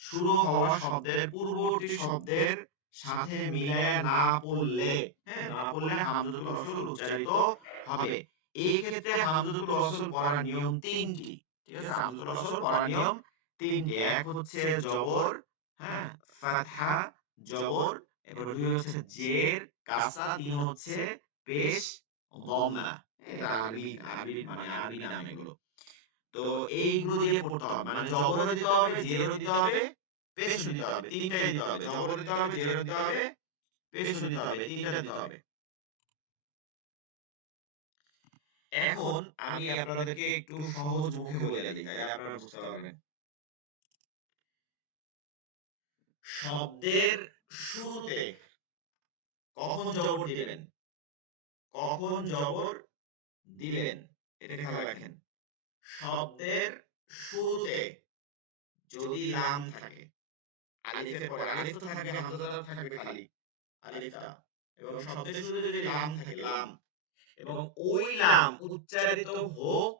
শুরু হওয়া শব্দের পূর্ববর্তী শব্দের সাথে মিলায় না পড়লে, হ্যাঁ, না পড়লে হামজাতুল ওয়াসল উচ্চারিত হবে। এই ক্ষেত্রে হামজাতুল ওয়াসল পড়ার নিয়ম তিনটি। ঠিক আছে, হামজাতুল ওয়াসল পড়ার নিয়ম তিনটি। এক হচ্ছে জবর, হ্যাঁ, ফাতহা, জবর, এবার 2 হচ্ছে জের, কাসরা, 3 হচ্ছে পেশ, দম্মা। এটা আরবি নাম এগুলো। তো এইগুলো দিয়ে পড়তে হবে, মানে জবরও দিতে হবে, জেরও দিতে হবে, পেশও দিতে হবে, তিনটাই দিতে হবে। জবরও দিতে হবে, জেরও দিতে হবে, পেশও দিতে হবে, তিনটা দিতে হবে। এখন আমি আপনাদেরকে একটু সহজ মুখে বলে দিই, তাই আপনারা বুঝতে পারবেন। শব্দের শুরুতে কখন জবর দিবেন, কখন জবর দিবেন, এটা খেয়াল রাখেন। শব্দের শুরুতে যদি লাম থাকে, আলিফের পরে আলিফ তো থাকবে, হামজাটা থাকবে খালি, আলিফটা, এবং শব্দের শুরুতে যদি লাম থাকে, লাম, এবং ওই লাম উচ্চারিত হোক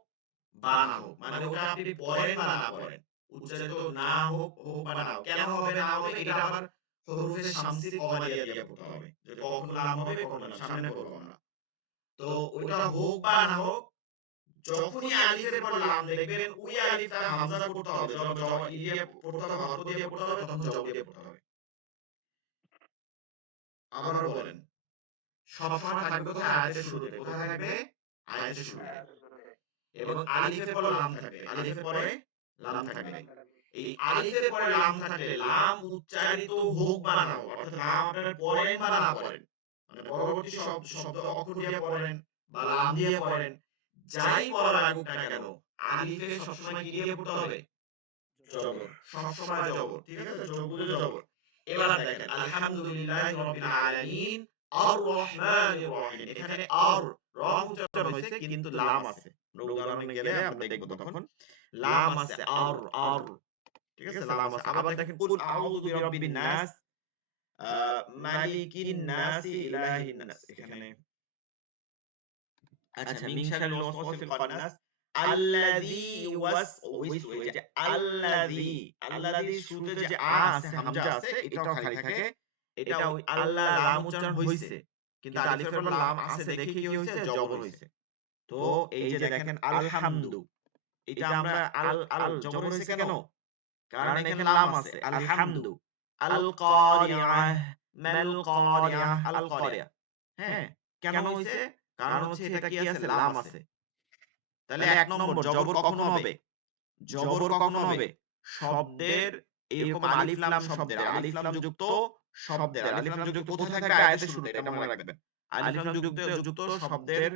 বা না হোক, মানে ওটা আপনি পড়েন বা না পড়েন, উচ্চারিত না হোক, হোক বা না হোক, কেন হবে না হবে এটা আবার হরফে শামসি কমারিয়া দিয়ে পড়তে হবে, যে কখন লাম হবে কখন লাম, সামনে পড়বো আমরা। তো ওইটা হোক বা না হোক, যখনই আলিফের পর লাম দেখবেন, ওই আলিফটা হামজা করতে হবে, ই দিয়ে পড়তে হবে, হরফ দিয়ে পড়তে হবে, তখন জবর দিয়ে পড়তে হবে। আবারও বলেন, সবসময় থাকবে কোথায়? আয়াতের শুরুতে। কোথায় থাকবে? আয়াতের শুরুতে। এবং আলিফের পরে লাম থাকবে, আলিফের পরে লাম থাকবে। এই আলিফের পরে লাম থাকলে লাম উচ্চারিত হোক বা না হোক, অর্থাৎ লাম আপনারা পড়েন বা না পড়েন, মানে পরবর্তী শব্দ অক্ষর দিয়ে পড়েন বা লাম দিয়ে পড়েন, যাই পড়া লাগুক না কেন, আলিফে সবসময় কি দিয়ে পড়তে হবে? জবর, সবসময় জবর। ঠিক আছে, চোখ বুজে জবর। এবার দেখেন, আলহামদুলিল্লাহি রাব্বিল আলামিন আর রহমানির রহিম, এখানে আর র উচ্চারণ হয়েছে কিন্তু লাম আছে। আমরা উদাহরণে গেলে আমরা দেখব তখন লাম আছে, আর আর, ঠিক আছে, লাম আছে। আবার দেখেন, কুল আউযু বিরাব্বিন নাস, মালিকিন নাসি, ইলাহিন নাস, এখানে আচ্ছা, মিন শারিল ওয়াসওয়াসিল খান্নাস, আল্লাযী ইউওয়াসউইসু, এই যে আল্লাযী, আল্লাযীর শুরুতে যে আছে, হামজা আছে, এটাও খালি থাকে। এটা ওই আল্লাহ, লাম উচ্চারণ হইছে, কিন্তু আলিফের পর লাম আছে দেখে কি হইছে? জবর হইছে। তো এই যে দেখেন আলহামদু, এটা আমরা আল আল জবর হইছে কেন? কারণ এখানে লাম আছে। আলহামদু, আল কারিআহ, মাল কারিআহ, আল কারিআহ। হ্যাঁ, কেন হইছে? কারণ হচ্ছে এটা কি আছে? লাম আছে। তাহলে ১ নম্বর, জবর কখন হবে? জবর কখন হবে? শব্দের এরকম আলিফ লাম শব্দের, আলিফ লাম যুক্ত শব্দের, আলিফ লাম যুক্ত কোথায় থাকবে? আয়াতের শুরুতে, এটা মনে রাখবেন। আলিফ লাম যুক্ত শব্দের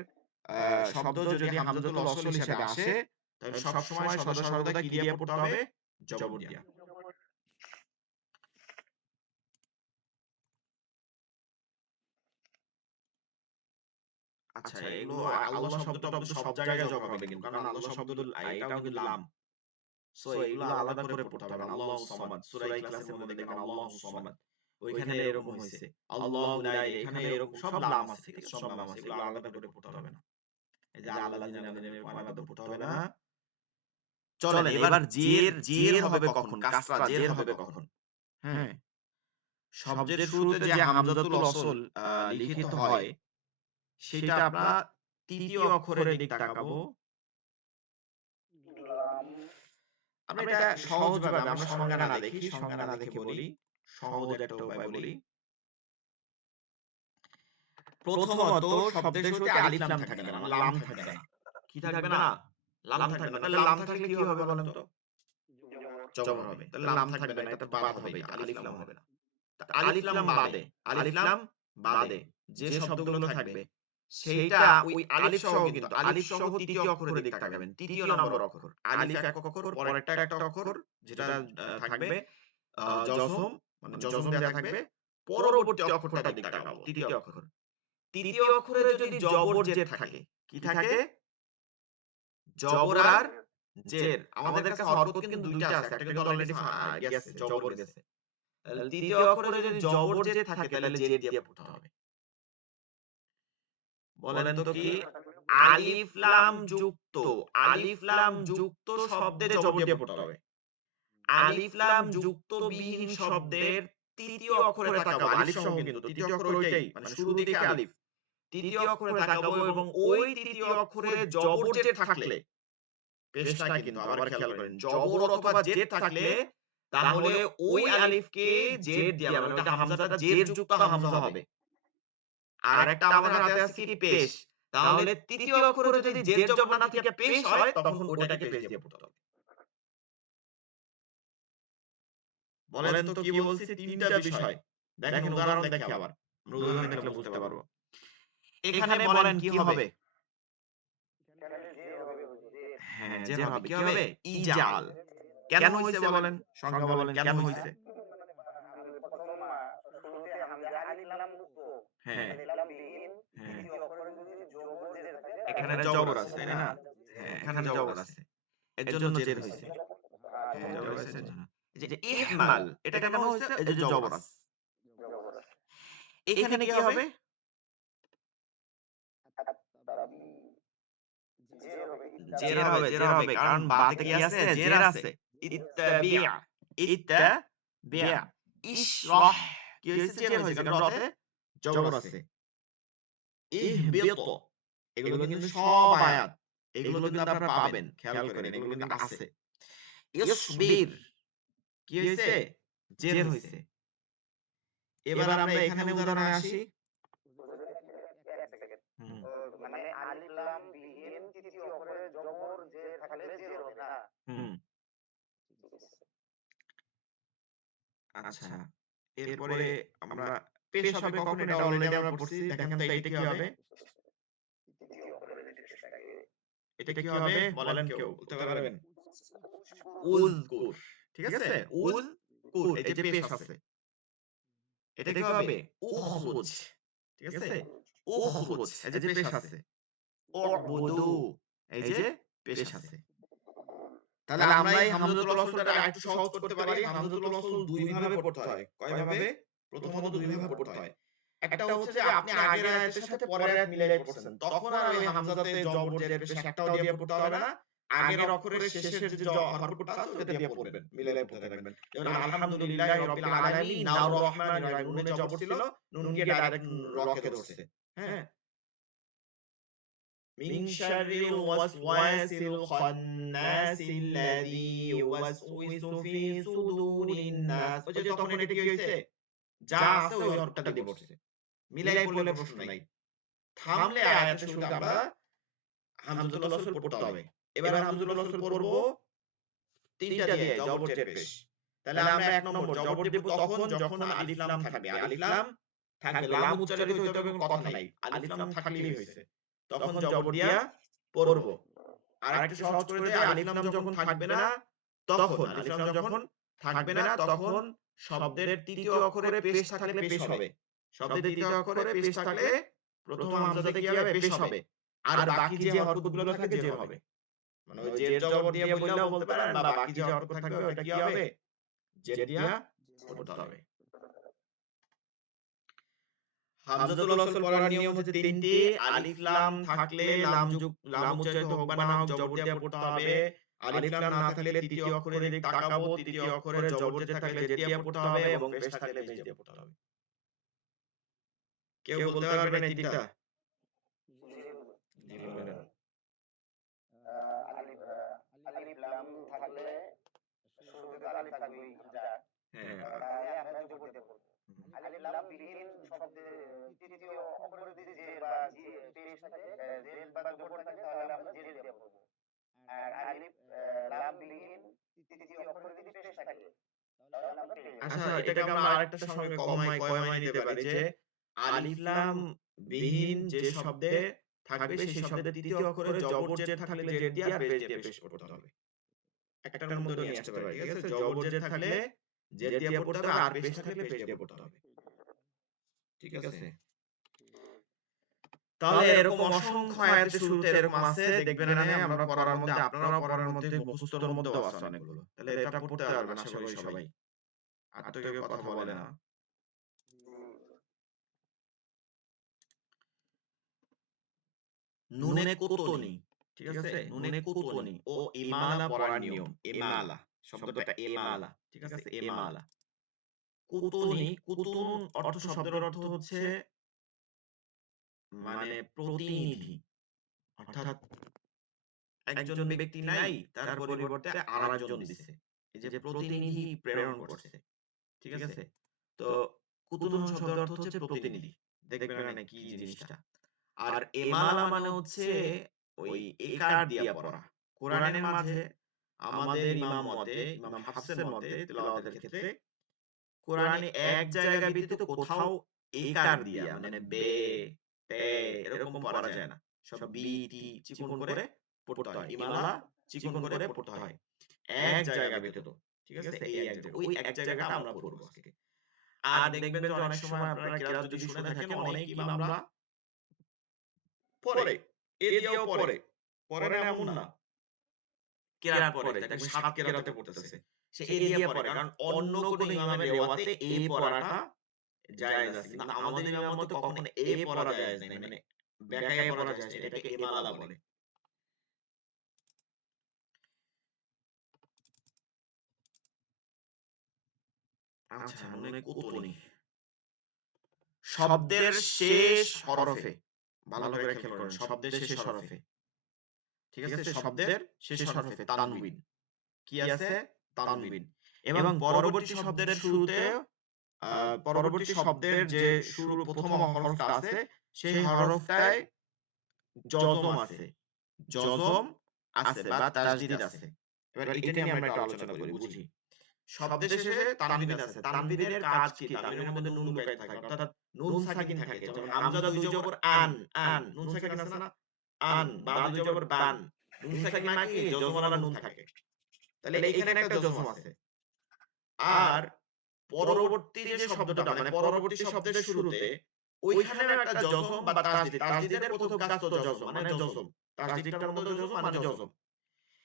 শব্দ যদি হামজাতুল ওয়াসল হিসেবে আসে, তাহলে সবসময় সর্বদা কি দিয়ে পড়তে হবে? জবর দিয়া। আচ্ছা, এগুলো আল্লাহ শব্দটা কিন্তু সব জায়গায় জবর হবে কিন্তু, কারণ আল্লাহ শব্দ এটাও কিন্তু লাম। সো এগুলো আলাদা করে পড়তে হবে। আল্লাহু সামাদ, সূরা ইখলাসের মধ্যে দেখবেন আল্লাহু সামাদ, ওইখানে এরকম হইছে। আল্লাহু লা, এখানে এরকম সব লাম আছে, ঠিক আছে, সব লাম আছে, এগুলো আলাদা করে পড়তে হবে না। এই যে আল্লাযিনা আমাদের এরকম আলাদা পড়তে হবে না। চলেন এবার জের, জের হবে কখন? কাসরা জের হবে কখন? হ্যাঁ, শব্দের শুরুতে যে হামজাতুল ওয়াসল লিখিত হয়, সেটা আমরা তৃতীয় অক্ষরের দিক তাকাবো। আমরা এটা সহজভাবে, আমরা সংজ্ঞা না দেখি, সংজ্ঞা না দেখে বলি, সহজ একটা উপায় বলি। প্রথমত, শব্দের শুরুতে আলিফ লাম থাকবে না, মানে লাম থাকবে না। কি থাকবে না? লাম থাকবে না। তাহলে লাম থাকলে কি হবে বলেন তো? জবর হবে। তাহলে লাম থাকবে না, এটাতে বাদ হবে, এটা আলিফ লাম হবে না। আলিফ লাম বাদে, আলিফ লাম বাদে যে শব্দগুলো থাকবে, সেইটা ওই আলিফ সহ, কিন্তু আলিফ সহ তৃতীয় অক্ষরের দিকে তাকাবেন। তৃতীয় নম্বর অক্ষর, আলিফ এক অক্ষর, পরেরটা একটা অক্ষর, যেটা থাকবে জজম, মানে জজম দেয়া থাকবে, পরবর্তী অক্ষরটার দিকে তাকাবো, তৃতীয় অক্ষর। তৃতীয় অক্ষরে যদি জবর জের থাকে, কি থাকে? জবর আর জের। আমাদের কাছে হরকত কিন্তু দুইটা আছে, একটা কিন্তু অলরেডি গেছে, জবর গেছে। তাহলে তৃতীয় অক্ষরে যদি জবর জের থাকে, তাহলে জের দিয়ে পড়তে হবে। বলেন তো কি? আলিফ লাম যুক্ত, আলিফ লাম যুক্ত শব্দে জবর দিয়ে পড়তে হবে। আলিফ লাম যুক্ত বিহীন শব্দের তৃতীয় অক্ষরে তাকাবো, আলিফ সহ কিন্তু, তৃতীয় অক্ষর ওইটাই, মানে শুরু দিকে আলিফ। তৃতীয় অক্ষরে তাকাবো এবং ওই তৃতীয় অক্ষরে জবর জের থাকলে পেশ না কিন্তু আবার খেয়াল করেন জবর অথবা জের থাকলে তাহলে ওই আলিফকে জের দিয়ে মানে ওটা হামজাটা জের যুক্ত হামজা হবে। আর একটা আমাদের হাতে আছে কি পেশ। তাহলে তৃতীয় অক্ষরে যদি জের জবর না থেকে পেশ হয় তখন ওটাকে পেশ দিয়ে পড়তে হবে। বলেন তো কি বলছি তিনটা বিষয়। দেখেন উদাহরণ দেখি আবার। আমরা উদাহরণ দেখলে বুঝতে পারবো। এখানে বলেন কি হবে? হ্যাঁ, জের হবে। কি হবে? ইজাল। কেন হইছে বলেন? সংখ্যা বলেন কেন হইছে? হ্যাঁ, হ্যাঁ। এখানে জবর আছে, তাই না? হ্যাঁ, এখানে জবর আছে। এর জন্য জের হইছে। হ্যাঁ, জবর আছে এর জন্য। এই যে ইহমাল এটা কেন হইছে? এই যে জবর আছে। এখানে কি হবে? জের হবে কারণ বাতে কি আছে? জের আছে। ইত্তাবি'a ইত্তাবি'a ইশরাহ কি হইছে? জের হইছে কারণ রতে জবর আছে। ইহবিত এগুলো কিন্তু সব আয়াত। এগুলো কিন্তু আপনারা পাবেন। খেয়াল করেন এগুলো কিন্তু আছে। ইসবির কি হইছে? জের হইছে। এবার আমরা এখানে উদাহরণে আসি। হুম। হুম। আচ্ছা। এরপরে আমরা পেশ হবে কখন এটা অলরেডি আমরা পড়ছি। দেখেন তো এইটা কি হবে? এটা কি হবে? বলেন কেউ বলতে পারবেন? উযকুর। ঠিক আছে? উযকুর এই যে পেশ আছে। এটা কি হবে? উখরুজ। ঠিক আছে? উখরুজ এই যে পেশ আছে। উ'বুদু এই যে পেশ আছে। তাহলে আমরা এই হামজাতুল ওয়াসলটা আরেকটু সহজ করতে পারি। হামজাতুল ওয়াসল দুই ভাবে পড়তে হয়। কয়ভাবে? প্রথমত দুই ভাবে পড়তে হয়। একটা হচ্ছে যে আপনি আগের আয়াতের সাথে পরের আয়াত মিলাই পড়ছেন। তখন আর ওই হামজাতে জবর জের পেশ একটাও দিয়ে পড়তে হবে না। আগের অক্ষরের শেষের যে হরফটা আছে ওটা দিয়ে পড়বেন। মিলাই পড়তে থাকবেন। যেমন আলহামদুলিল্লাহি রাব্বিল আলামিন নাও রহমানির রহিম নুনে জবর ছিল, নুন গিয়ে ডাইরেক্ট রকে ধরছে। হ্যাঁ? মিন শাররিল ওয়াসওয়াসিল খান্নাসিল্লাযী ইউওয়াসউইসু ফি সুদুরিন নাস। ওই যে তখন এটা কি হইছে? যা আছে ওই হরফটা দিয়ে পড়ছে। মিলাই পড়লে প্রশ্ন নাই। থামলে আয়াতের শুরুতে আমরা হামজাতুল ওয়াসল পড়তে হবে। এবার হামজাতুল ওয়াসল পড়ব তিনটা দিয়ে জবর জের পেশ। তাহলে আমরা এক নম্বর জবর দেব তখন যখন আলিফ লাম থাকবে। আলিফ লাম থাকবে। লাম উচ্চারিত হইতে হবে কোনো কথা নাই। আলিফ লাম থাকলেই হইছে। তখন জবর দিয়া পড়ব। আরেকটু সহজ করে দেই আলিফ লাম যখন থাকবে না তখন আলিফ লাম যখন থাকবে না তখন শব্দের তৃতীয় অক্ষরে পেশ থাকলে পেশ হবে। শব্দের তৃতীয় অক্ষরে পেশ থাকলে প্রথম হামজাতে কি হবে? পেশ হবে। আর বাকি যে হরফগুলো থাকবে জের হবে। মানে ওই জের জবর দিয়ে বললেও বলতে পারেন বা বাকি যে হরফ থাকবে ওটা কি হবে? জের দিয়া পড়তে হবে। হামজাতুল ওয়াসল পড়ার নিয়ম হচ্ছে তিনটি। আলিফ লাম থাকলে লাম উচ্চারিত হোক বা না হোক জবর দিয়ে পড়তে হবে। আলিফ লাম না থাকলে তৃতীয় অক্ষরের দিকে তাকাবো। তৃতীয় অক্ষরে জবর জের থাকলে জের দিয়ে পড়তে হবে এবং পেশ থাকলে পেশ দিয়ে পড়তে হবে। কেউ বলতে পারবেন এই তিনটা? জি বলেন। হ্যাঁ। আচ্ছা এটাকে আমরা আরেকটা সঙ্গে কমায় নিতে পারি যে আলিফ লাম বিহীন যে শব্দে থাকবে সেই শব্দের তৃতীয় অক্ষরে জবর জের থাকলে জের দিয়ে আর পেশ দিয়ে পেশ করতে হবে। একটার মধ্যে নিয়ে আসতে পারি। ঠিক আছে? জবর জের থাকলে জের দিয়ে পড়তে হবে আর পেশ থাকলে পেশ দিয়ে পড়তে হবে। ঠিক আছে? তাহলে এরকম অসংখ্য আয়াতের শুরুতে এরকম আছে দেখবেন আমরা পড়ার মধ্যে আপনারাও পড়ার মধ্যে মুখস্থর মধ্যেও আছে অনেকগুলো। তাহলে এটা পড়তে পারবেন আশা করি সবাই। আর তো কেউ কথা বলে না। নুনে কুতুনি। ঠিক আছে? নুনে কুতুনি ও ইমালা পড়ার নিয়ম। ইমালা শব্দটা ইমালা। ঠিক আছে? ইমালা। কুতুনি কুতুন শব্দের অর্থ হচ্ছে মানে প্রতিনিধি, অর্থাৎ একজন ব্যক্তি নাই, তার পরিবর্তে আরেকজন দিছে। এই যে প্রতিনিধি প্রেরণ করছে, ঠিক আছে? তো কুতুনু শব্দের অর্থ হচ্ছে প্রতিনিধি। দেখবেন না কি জিনিসটা। আর এমালা মানে হচ্ছে ওই একার দিয়া পড়া। কোরআনের মাঝে আমাদের ইমাম মতে, ইমাম হাফসের মতে তিলাওয়াতের ক্ষেত্রে কোরআনে এক জায়গা ব্যতীত কোথাও একার দিয়া মানে বে, তে এরকম পড়া যায় না। সব বি, টি চিকন করে পড়তে হয়। ইমালা চিকন করে পড়তে হয়। এক জায়গা ব্যতীত। ঠিক আছে? এই এক জায়গা। ওই এক জায়গাটা আমরা পড়বো আজকে। আর দেখবেন যে অনেক সময় আপনারা কেরাত যদি শুনে থাকেন অনেক ইমামরা পড়ে। এ দিয়েও পড়ে। পড়ে না এমন না। কেরাত পড়ে। দেখবেন ৭ কেরাতে পড়তেছে। সে এ দিয়ে পড়ে। কারণ অন্য কোন ইমামের রেওয়াতে এ পড়াটা জায়েজ আছে। কিন্তু আমাদের ইমাম মতে কখনো এ পড়া জায়েজ নাই। মানে বেকায়ে পড়া জায়েজ নাই। এটাকে ইমালা বলে। আচ্ছা, নুনে কুতুনি। শব্দের শেষ হরফে, ভালো করে খেয়াল করেন, শব্দের শেষ হরফে, ঠিক আছে? শব্দের শেষ হরফে তানবিন। কি আছে? তানবিন। এবং পরবর্তী শব্দের শুরুতে পরবর্তী শব্দের যে শুরু প্রথম হরফটা আছে সেই হরফটায় জজম আছে, জজম আছে বা তাসদীদ আছে। এবার এইটা নিয়ে আমরা একটু আলোচনা করি, বুঝি। শব্দের শেষে তানবিন আছে। তানবিনের কাজ কি? তানবিনের মধ্যে নুন লুকায় থাকে, অর্থাৎ নুন সাকিন থাকে। যেমন হামজা দুই জবর আন, আন নুন সাকিন আছে না? আন, বা দুই জবর বান, নুন সাকিন না কি জজমওয়ালা নুন থাকে। তাহলে এইখানে একটা জজম আছে। আর পরবর্তী যে শব্দটা মানে পরবর্তী শব্দের শুরুতে ওইখানেও একটা জজম বা তাসদীদ, তাসদীদের প্রথম কাজ তো জজম মানে জজম, তাসদীদটার মধ্যে জজম মানে জজম।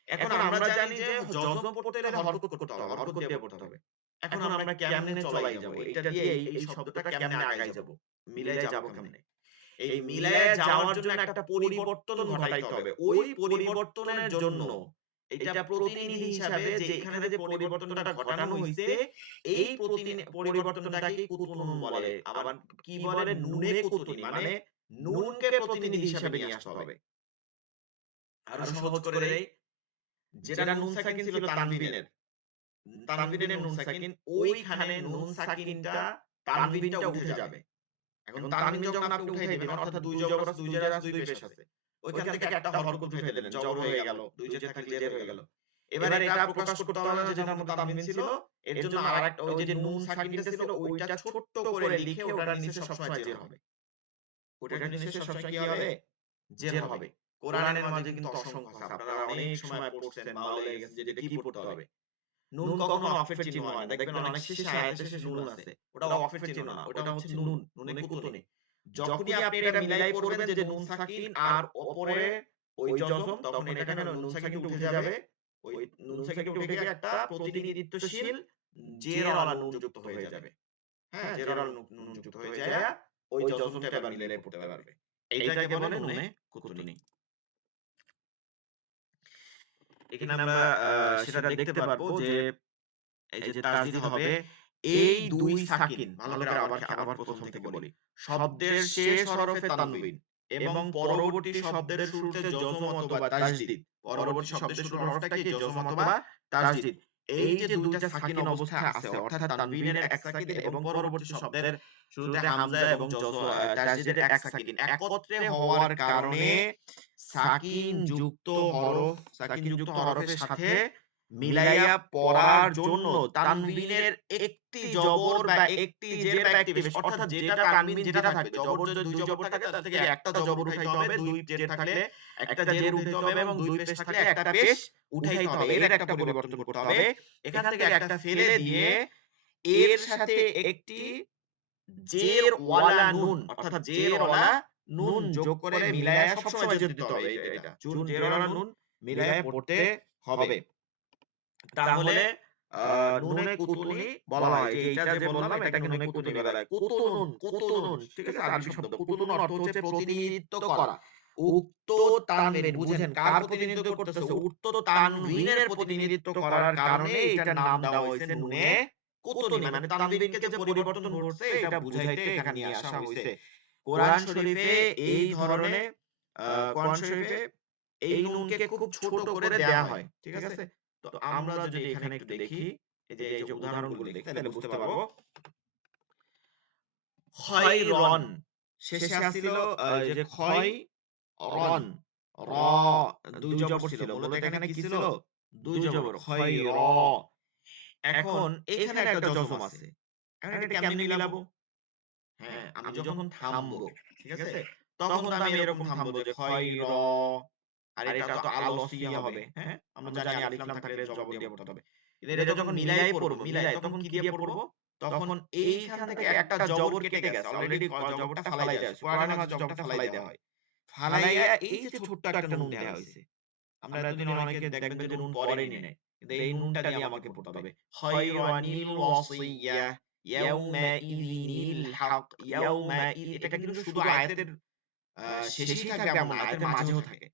এখন আমরা জানি যে জজম পড়তে হলে হরকত করতে হবে, হরকত দিয়ে পড়তে হবে। এখন আমরা কেমনে চলাই যাব, এটা দিয়ে এই শব্দটা কেমনে আগাই যাব, মিলাই যাব কেমনে? এই মিলায়ে যাওয়ার জন্য একটা পরিবর্তন ঘটাইতে হবে। ওই পরিবর্তনের জন্য এটা প্রতিনিধি হিসাবে যে এখানে যে পরিবর্তনটা ঘটানো হইছে এই পরিবর্তনটাকে কুতুনুন বলে। আবার কি বলে? নুনে কুতুনি, মানে নুনকে প্রতিনিধি হিসাবে নিয়ে আসতে হবে। আরো সহজ করে দেই, যেটা নুন সাকিন ছিল তানবিনের, তানবিনের নুন সাকিন, ওইখানে নুন সাকিনটা তানবিনটা উঠে যাবে। এখন তানবিন যখন আপনি উঠাই দিবেন, অর্থাৎ দুই জবর আছে, দুই জের আছে, দুই পেশ আছে, ওইখান থেকে একটা হরকত উঠাই দিলেন, জবর হয়ে গেল, দুই জের থাকলে জের হয়ে গেল। এবার এটা প্রকাশ করতে হবে যে যেটার মধ্যে তানবিন ছিল, এর জন্য আরেকটা ওই যে নুন সাকিনটা ছিল ওইটা ছোট্ট করে লিখে ওটার নিচে সবসময় জের হবে। ওটার নিচে সবসময় কি হবে? জের হবে। কোরআনের মাঝে কিন্তু অসংখ্য আছে, আপনারা অনেক সময় পড়ছেন, মাওলা গেছে যে এটা কি পড়তে হবে। নুন কখনো অফের চিহ্ন হয় না, দেখবেন অনেক শেষে আয়াতের শেষে নুন আছে, ওটা অফের চিহ্ন না, ওটা হচ্ছে নুন, নুনে কুতুনি। যখনই আপনি এটা মিলাই পড়বেন যে নুন সাকিন আর উপরে ওই জজম, তখন এখানে নুন সাকিন উঠে যাবে, ওই নুন সাকিন উঠে গিয়ে একটা প্রতিনিধিত্বশীল জের ওয়ালা নুন যুক্ত হয়ে যাবে। হ্যাঁ, জের ওয়ালা নুন যুক্ত হয়ে যায়, ওই জজমটা এবার মিলাই পড়তে পারবে। এইটাকে বলে নুনে কুতুনি। এখানে আমরা সেটা দেখতে পারবো যে এই যে তাসদীদ হবে এই দুই সাকিন, ভালো করে আবার প্রথম থেকে বলি। শব্দের শেষ হরফে তানবিন এবং পরবর্তী শব্দের শুরুতে জজম অথবা তাসদীদ। পরবর্তী শব্দের শুরুর হরফটা কি? জজম অথবা তাসদীদ। এই যে দুইটা সাকিন অবস্থায় আছে, অর্থাৎ তানবিনের এক সাকিন এবং পরবর্তী শব্দের শুরুতে হামজা এবং তাসদীদের এক সাকিন একত্রে হওয়ার কারণে সাকিন যুক্ত হরফের সাথে মিলাইয়া পড়ার জন্য তানবিনের একটি জবর বা একটি জের বা একটি পেশ, অর্থাৎ যেটা তানবিন যেটা থাকবে, জবর যদি দুই জবর থাকে তার থেকে একটা জবর উঠাইতে হবে, দুই জের থাকলে একটা জের উঠাইতে হবে এবং দুই পেশ থাকলে একটা পেশ উঠাইতে হবে। এর একটা পরিবর্তন করতে হবে। এখান থেকে একটা ফেলে দিয়ে এর সাথে একটি জের ওয়ালা নুন, অর্থাৎ জের ওয়ালা নুন যোগ করে মিলায়া সবসময় জের দিতে হবে। এটা জের ওয়ালা নুন মিলায়া পড়তে হবে। তাহলে নুনে কুতুনি বলা হয়। যে এইটা যে বললাম এটাকে নুনে কুতুনি বলা হয়। কুতুনুন, কুতুনুন, ঠিক আছে? আরবি শব্দ। কুতুনুন অর্থ হচ্ছে প্রতিনিধিত্ব করা। উক্ত তানবিন, বুঝেন কার প্রতিনিধিত্ব করতেছে? উক্ত তানবিনের প্রতিনিধিত্ব করার কারণে এটার নাম দেওয়া হয়েছে নুনে কুতুনি। মানে তানবিনকে যে পরিবর্তন ঘটছে এটা বুঝাইতে এখানে নিয়ে আসা হয়েছে। কোরআন শরীফে এই ধরনের কোরআন শরীফে এই নুনকে খুব ছোট করে দেয়া হয়, ঠিক আছে? তো আমরা যদি এখানে একটু দেখি, এই যে উদাহরণগুলো দেখি তাহলে বুঝতে পারবো। খয়রন শেষে আসছিল এই যে রন র ২ জবর ছিল, বলতো এখানে কি ছিল? ২ জবর খয়র। এখন এখানে একটা জজম আছে, এখন এটা কেমনে মিলাবো? হ্যাঁ, আমি যখন থামবো, ঠিক আছে, তখন তো আমি এরকম থামবো যে খয়র, আর এটা তো আলসিয়া হবে, হ্যাঁ, আমরা জানি আলিফ লাম থাকলে জবর দিয়ে পড়তে হবে। কিন্তু এটা যখন মিলাই পড়বো, মিলাই তখন কি দিয়ে পড়বো? তখন এইখান থেকে একটা জবর কেটে গেছে, অলরেডি জবরটা ফালাই দেওয়া হয়েছে, কোরআনে হয়তো জবরটা ফালাই দেওয়া হয়, ফালাইয়া এই যে ছোট্ট একটা নুন দেওয়া হয়েছে, আমরা এতদিন অনেকে দেখবেন যে নুন পড়েনি নাই, কিন্তু এই নুনটা দিয়ে আমাকে পড়তে হবে। খয়রানিল ওয়াসিয়্যা ইয়াউমাইযিনিল হক এটা কিন্তু শুধু আয়াতের শেষেই থাকবে এমন না, আয়াতের মাঝেও থাকে।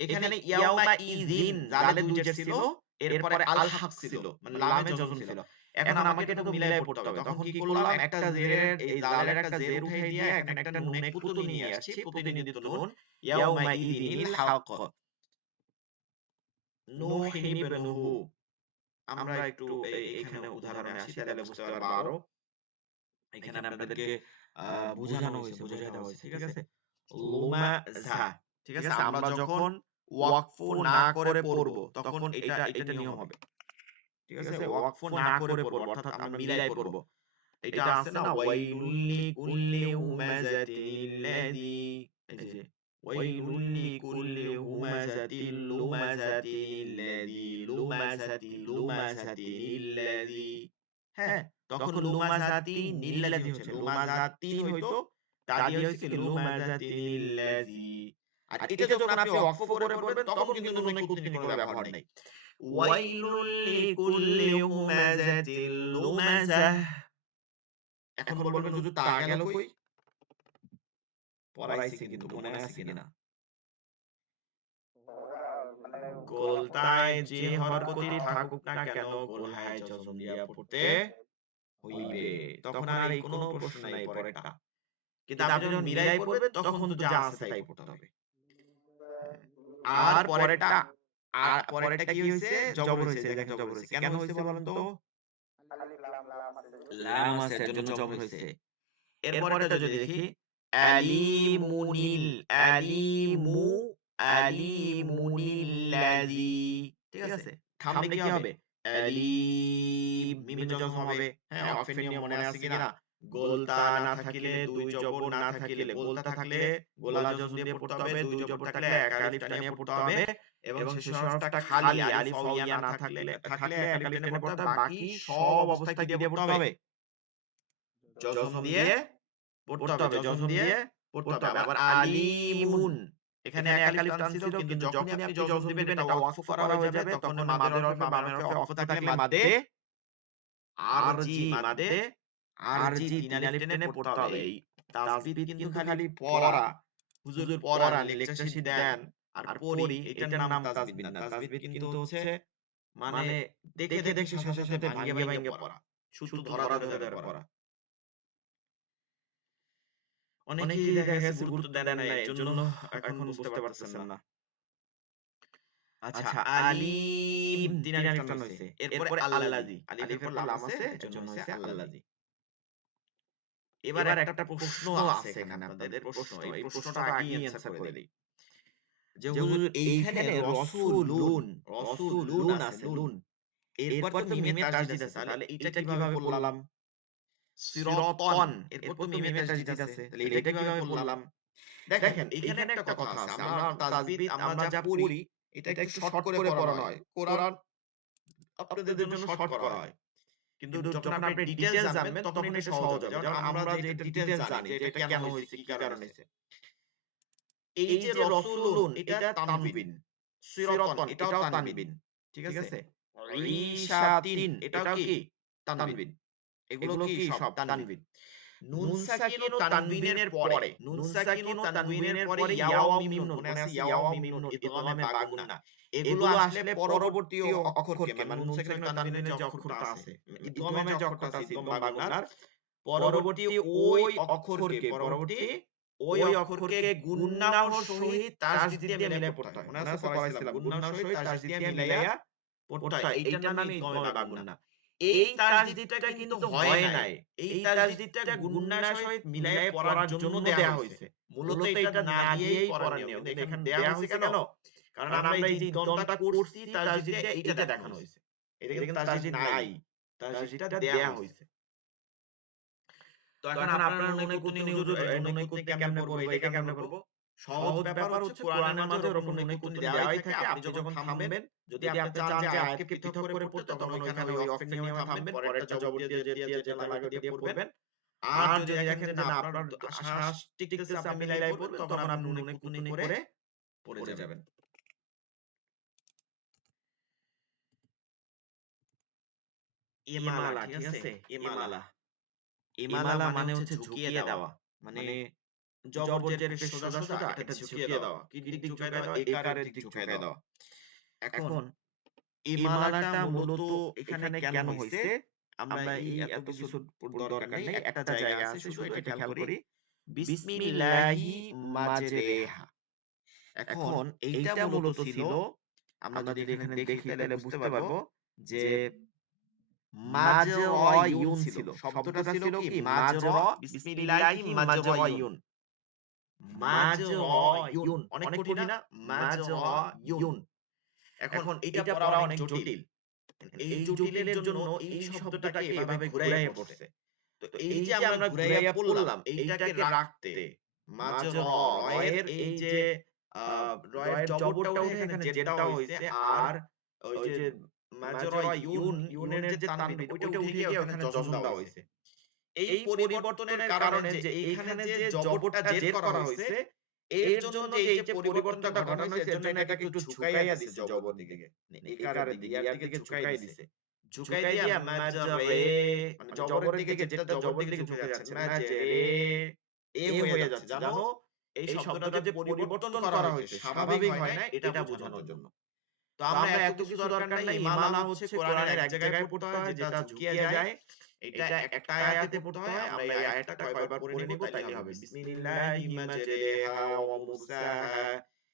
এখানে ইয়াউমাইযিন জালে দুই জের ছিল, এরপরে আল হক ছিল, মানে লামে জজম ছিল। এখন আমাকে এটা তো মিলায়ে পড়তে হবে। তখন কি করলাম? একটা জেরের এই জালের একটা জের উঠাই দিয়ে এখানে একটা নুনে কুতুনি নিয়ে আসছি, প্রতিনিধিত্ব নুন। ইয়াউমাইযিনিল হক নূহিন ইবনুহু। আমরা একটু এইখানে উদাহরণে আসি তাহলে বুঝতে পারবা আরো। এখানে আপনাদেরকে বুঝানো হয়েছে, বুঝাই দেওয়া হয়েছে, ঠিক আছে? লুমাযা, ঠিক আছে? আমরা যখন ওয়াকফ না করে পড়বো তখন এটা নিয়ম হবে, ঠিক আছে? ওয়াকফ না করে পড়বো অর্থাৎ আমরা মিলাই পড়বো। এটা আছে না ওয়াইলুল লিকুল্লি হুমাযাতিল লাযী, এই যে ওয়াইলুল লিকুল্লি হুমাযাতিল লুমাযাতিল লাযী লুমাযাতিল লাযী, হ্যাঁ, তখন লুমাযাতিনিল লাযী হচ্ছে, লুমাযাতিন হইতো, তা দিয়ে হইছে কি লুমাযাতিনিল লাযী। আর এটা যখন আপনি ওয়াকফ করে পড়বেন তখন কিন্তু নুনে কুতুনি কোনো ব্যবহার নাই। ওয়াইলুল লিকুল্লি হুমাযাতিল লুমাযাহ। এখন বলবেন হুজুর তা গেল কই? পড়াইছে কিন্তু মনে আছে কিনা? গোলতায় যে হরকতি থাকুক না কেন গোলহায় জজম দিয়া পড়তে হইবে। তখন আর এই কোনো প্রশ্ন নাই পরেরটা। কিন্তু আপনি যখন মিলাই পড়বেন তখন তো যা আছে তাই পড়তে হবে। আর পরেরটা কি হইছে? জবর হইছে, দেখেন জবর হইছে। কেন হইছে বলেন তো? লাম আছে এর জন্য জবর হইছে। এরপরেরটা যদি দেখি আলিমুনিল আলিমুনিল্লাযী, ঠিক আছে? থামলে কি হবে? আলিম মিমে জজম হবে, হ্যাঁ, ওয়াকফের নিয়ম মনে আছে কিনা? গোলতা না থাকিলে, দুই জবর না থাকিলে, গোলতা থাকলে গোলা জজম দিয়ে পড়তে হবে, দুই জবর থাকলে এক আলিফ টানিয়ে পড়তে হবে, এবং শেষের হরফটা খালি আলিফ ওয়া ইয়া না থাকলে এক আলিফ টেনে পড়তে হবে। বাকি সব অবস্থায় কি দিয়ে পড়তে হবে? জজম দিয়ে পড়তে হবে, জজম দিয়ে পড়তে হবে। আবার আলিমুন, এখানে এক আলিফ টান ছিল, কিন্তু যখনই আপনি জজম দিবেন এটা ওয়াকফ করা হয়ে যাবে, তখন মাদের হরফে বামের হরফে ওয়াকফ থাকলে মাদে আরজি তিন আলিফ টেনে পড়তে হবে। এই তাসবিহ কিন্তু খালি পড়া, হুজুর পড়ান, লেকচার শীট দেন আর পড়ি, এটার নাম তাসবিহ না। তাসবিহ কিন্তু হচ্ছে মানে দেখে দেখে সাথে সাথে ভাঙ্গে ভাঙ্গে পড়া, সূত্র ধরা ধরে ধরে পড়া। অনেকেই দেখা গেছে গুরুত্ব দেন না, এর জন্য এখন বুঝতে পারতেছেন না। আচ্ছা, আলিম তিন আলিফ টান হইছে, এরপরে আল্লাযী, আলিফের পর লাম আছে এজন্য হইছে আল্লাযী। এবার একটা প্রশ্ন আছে এখানে আপনাদের, প্রশ্ন, এই প্রশ্নটা আগেই অ্যানসার করে দেই। যে হুজুর এইখানে রসুলুন আছে, লুন, এরপর তো মিমে তাসদীদ আছে, তাহলে এটা কিভাবে পড়লাম? সিরাতান, এরপর তো মিমে তাসদীদ আছে, তাহলে এটা কিভাবে পড়লাম? দেখেন এখানে একটা কথা আছে, আমরা তাসবিহ আমরা যা পড়ি এটা একটু শর্ট করে পড়ানো হয়, কোরআন আপনাদের জন্য শর্ট করা হয়, কিন্তু যখন আপনি ডিটেইলস জানবেন তখন এটা সহজ হবে। যেমন আমরা যে এটা ডিটেইলস জানি যে এটা কেন হইছে, কি কারণে হইছে। এই যে রসুলুন এটা তানবিন, সিরাতান এটাও তানবিন, ঠিক আছে? ঈশাতিন এটাও কি তানবিন, এগুলো কি সব তানবিন। নুন সাকিন ও তানবিনের পরে, নুন সাকিন ও তানবিনের পরে ইয়া ওয়া মিম নুন, মনে আছে ইয়া ওয়া মিম নুন ইদগামে বাগুন্না, এগুলো আসলে পরবর্তী অক্ষরকে, মানে নুন সাকিন ও তানবিনের যে অক্ষরটা আছে, ইদগামের যে অক্ষরটা আছে ইদগাম বাগুন্নার পরবর্তী ওই অক্ষরকে গুণনার সহিত তাসদিদ দিয়ে মিলাইয়া পড়তে হয়। মনে আছে পড়াইছিলাম, গুণনার সহিত তাসদিদ দিয়ে মিলাইয়া পড়তে হয়। এইটার নামই ইদগামে বা গুণনা। এই তাসদিদটা কিন্তু হয় নাই। এই তাসদিদটা গুণনার সহিত মিলাইয়া পড়ার জন্য দেয়া হইছে। মূলত এটা না দিয়েই পড়ার নিয়ম। কিন্তু এখানে দেয়া হইছে কেন? কারণ আমরা এই যে ইদগামটা করছি তাসদিদ দিয়ে এইটা দেখানো হইছে। এটা কিন্তু তাসদিদ নাই। তাসদিদটা দেয়া হইছে। তো এখন আপনারা নুনে কুতুনি হুজুর নুনে কুতুনি কেমনে পড়বো, এটাকে কেমনে পড়বো? সহজ ব্যাপার হচ্ছে কোরআনের মাঝে ওরকম নুনে কুতুনি দেওয়াই থাকে। আপনি যখন থামবেন, যদি আপনি চান যে আয়াতকে পৃথক করে পড়তে, তখন ওইখানে ওই ওয়াকফের নিয়মে থামবেন, পরেরটা জবর দিয়ে যেটা লাগে দিয়ে পড়বেন। আর যদি দেখেন যে না আপনার শ্বাস টিকতেছে, আপনি মিলাই পড়বেন, তখন আপনি নুনে কুতুনি করে পড়ে যাবেন। ইমালা, ঠিক আছে? ইমালা। ইমালা মানে হচ্ছে ঝুঁকিয়ে দেওয়া। মানে জবর জের পেশ সোজা সোজা, এটা ঝুঁকিয়ে দেওয়া। কি দিক ঝুঁকিয়ে দেওয়া? একারের দিক ঝুঁকিয়ে দেওয়া। এখন ইমালাটা মূলত এখানে কেন হইছে? আমরা এই এত কিছু দরকার নেই। একটা জায়গা আছে শুধু, এটা খেয়াল করি। বিসমিল্লাহি মাজরেহা। এখন এইটা মূলত ছিল, আমরা যদি এখানে দেখি তাহলে বুঝতে পারবো যে মাজরায়ুন ছিল। শব্দটা ছিল কি? মাজরা, বিসমিল্লাহি মাজরায়ুন। মাজরায়ুন অনেক কঠিন না? মাজরায়ুন। এখন এটা পড়া অনেক জটিল। এই জটিলের জন্য এই শব্দটাকে এভাবে ঘুরাইয়া পড়ছে। তো এই যে আমরা ঘুরাইয়া পড়লাম, এইটাকে রাখতে রয়ের এই যে রয়ের জবরটা উঠে এখানে জেরটা হইছে, আর ওই যে ইউনের যে তানবিন ওইটা উঠে গিয়ে ওখানে জজমটা হইছে। এই পরিবর্তনের কারণে যে এইখানে যে জবরটা জের করা হইছে, এর জন্য যে এই যে পরিবর্তনটা ঘটানো হইছে, এর জন্য এটাকে একটু ঝুঁকাইয়া দিছে জবর দিকে, একারের দিকে, ইয়ার দিকে ঝুঁকাই দিছে। ঝুঁকাই দিয়া মাজরে, মানে জবরের দিকে, যেটা জবরের দিকে ঝুঁকে যাচ্ছে, মাজরে হয়ে যাচ্ছে। জানো, এই শব্দটা যে পরিবর্তন করা হয়েছে, স্বাভাবিক হয় না, এটা বোঝানোর জন্য। তো আমরা এত কিছু দরকার নাই। ইমালা হচ্ছে কোরআনের এক জায়গায় পড়তে হয়, যেটা ঝুঁকিয়ে যায়। এটা একটা আয়াতে পড়তে হয়। আমরা এই আয়াতটা কয়বার পড়ে নিব তাইলে হবে। বিসমিল্লাহি মাজরিহা ওয়া মুরসাহা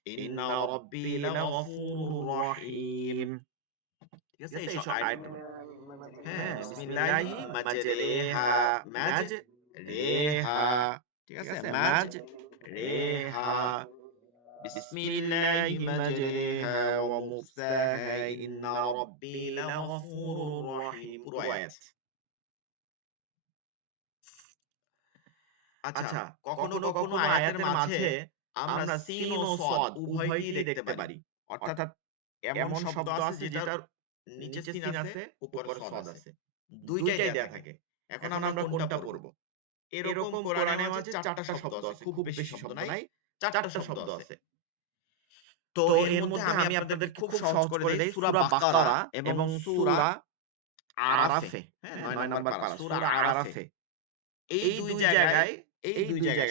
ইন্না রাব্বি লাগফুরুর রহিম। ঠিক আছে? এই আয়াতটা হ্যাঁ, বিসমিল্লাহি মাজরিহা, মাজ রেহা, ঠিক আছে? মাজ রেহা, বিসমিল্লাহি মাজরিহা ওয়া মুরসাহা ইন্না রাব্বি লাগফুরুর রহিম। পুরো আয়াত। আচ্ছা, কখনো কখনো আয়াতের মাঝে আমরা সিন ও সদ উভয়ই দেখতে পারি। অর্থাৎ এমন শব্দ আছে যেটার নিচে সিন আছে, উপরে সদ আছে, দুইটাই দেয়া থাকে। এখন আমরা কোনটা পড়ব? এরকম কোরআনের মাঝে চারটা শব্দ আছে, খুব বেশি শব্দ নাই, চারটা শব্দ আছে। তো এর মধ্যে আমি আপনাদের খুব সহজ করে দেই। সূরা বাকারা এবং সূরা আরাফে, হ্যাঁ, 9 নাম্বার পারা, সূরা আরাফে। এই দুই জায়গায়,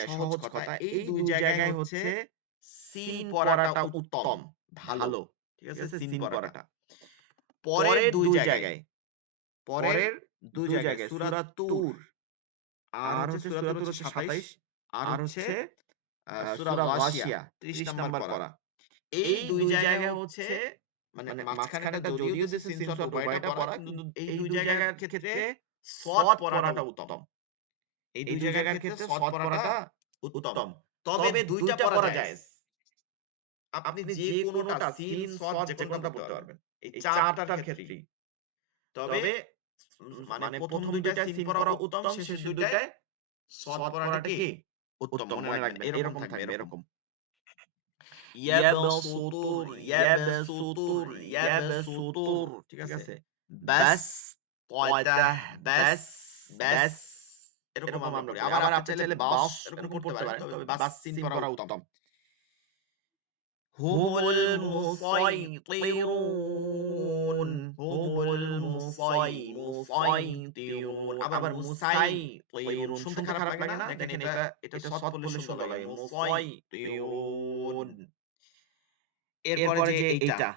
সহজ কথা, এই দুই জায়গায় হচ্ছে সিন পড়াটা উত্তম, ভালো। ঠিক আছে? সিন পড়াটা। পরের দুই জায়গায়, সূরা তুর আর হচ্ছে সূরা তুর 27, আর হচ্ছে সূরা গাশিয়া 30 নাম্বার পড়া। এই দুই জায়গায় হচ্ছে, মানে মাঝখানেটা যদিও যে সিন সদ উভয়টা পড়া, কিন্তু এই দুই জায়গার ক্ষেত্রে সদ পড়াটা উত্তম। এই দুই জায়গার ক্ষেত্রে সদ পড়াটা উত্তম। তবে দুইটা পড়া জায়েজ। আপনি যে কোনোটা সিন সদ যে কোনোটা পড়তে পারবেন এই চারটার ক্ষেত্রেই। তবে মানে প্রথম দুইটা সিন পড়া উত্তম, শেষের দুইটায় সদ পড়াটা কি উত্তম। মনে রাখবেন, এরকম থাকবে, এরকম ইয়াবসুতুর ইয়াবসুতুর ইয়াবসুতুর। ঠিক আছে? বাস কয়টা বাস বাস, এরকম আমরা করি। আবার আপনি চাইলে বাস এরকম পড়তে পারেন, তবে বাস সিন পড়া উত্তম। হুমুল মুসাইতিরুন, হুমুল মুসাইতিরুন। আবার মুসাইতিরুন শুনতে খারাপ লাগে না? দেখেন এটা সদ পড়লে সুন্দর লাগে, মুসাইতিরুন। এরপরে যে এইটা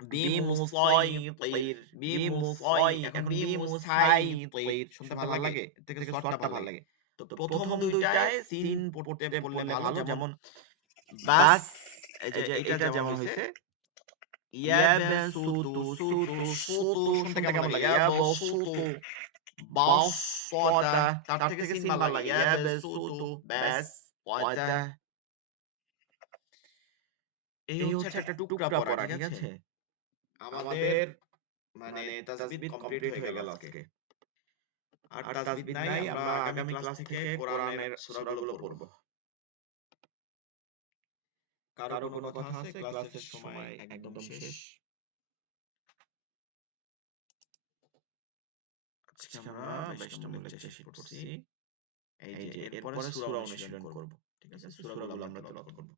বিমুসাইতির বিমুসাই এখন বিমুসাইতির শুনতে ভালো লাগে এর থেকে স্বরটা ভালো লাগে তো প্রথম দুইটায় সিন পড়তে বললে ভালো যেমন বাস এই যে এটা যেমন হইছে ইয়াবাসুতু সুতু সুতু শুনতে কেমন লাগে ইয়াবাসুতু বাসপতা তার থেকে সিন ভালো লাগে ইয়াবাসুতু ব্যাস পয়তা এই হচ্ছে একটা টুকরা পড়া ঠিক আছে আমাদের মানে তাজবিদ কমপ্লিট হয়ে গেল আজকে আর তাজবিদ নাই আমরা আগামী ক্লাস থেকে কোরআনের সূরাগুলো পড়ব কারো কোনো কথা আছে ক্লাসের সময় একদম শেষ আজকে আমরা 22 নম্বর লেকচার শেষ করছি এই যে এরপরে সূরা অনুশীলন করব ঠিক আছে সূরাগুলো আমরা তেলাওয়াত করব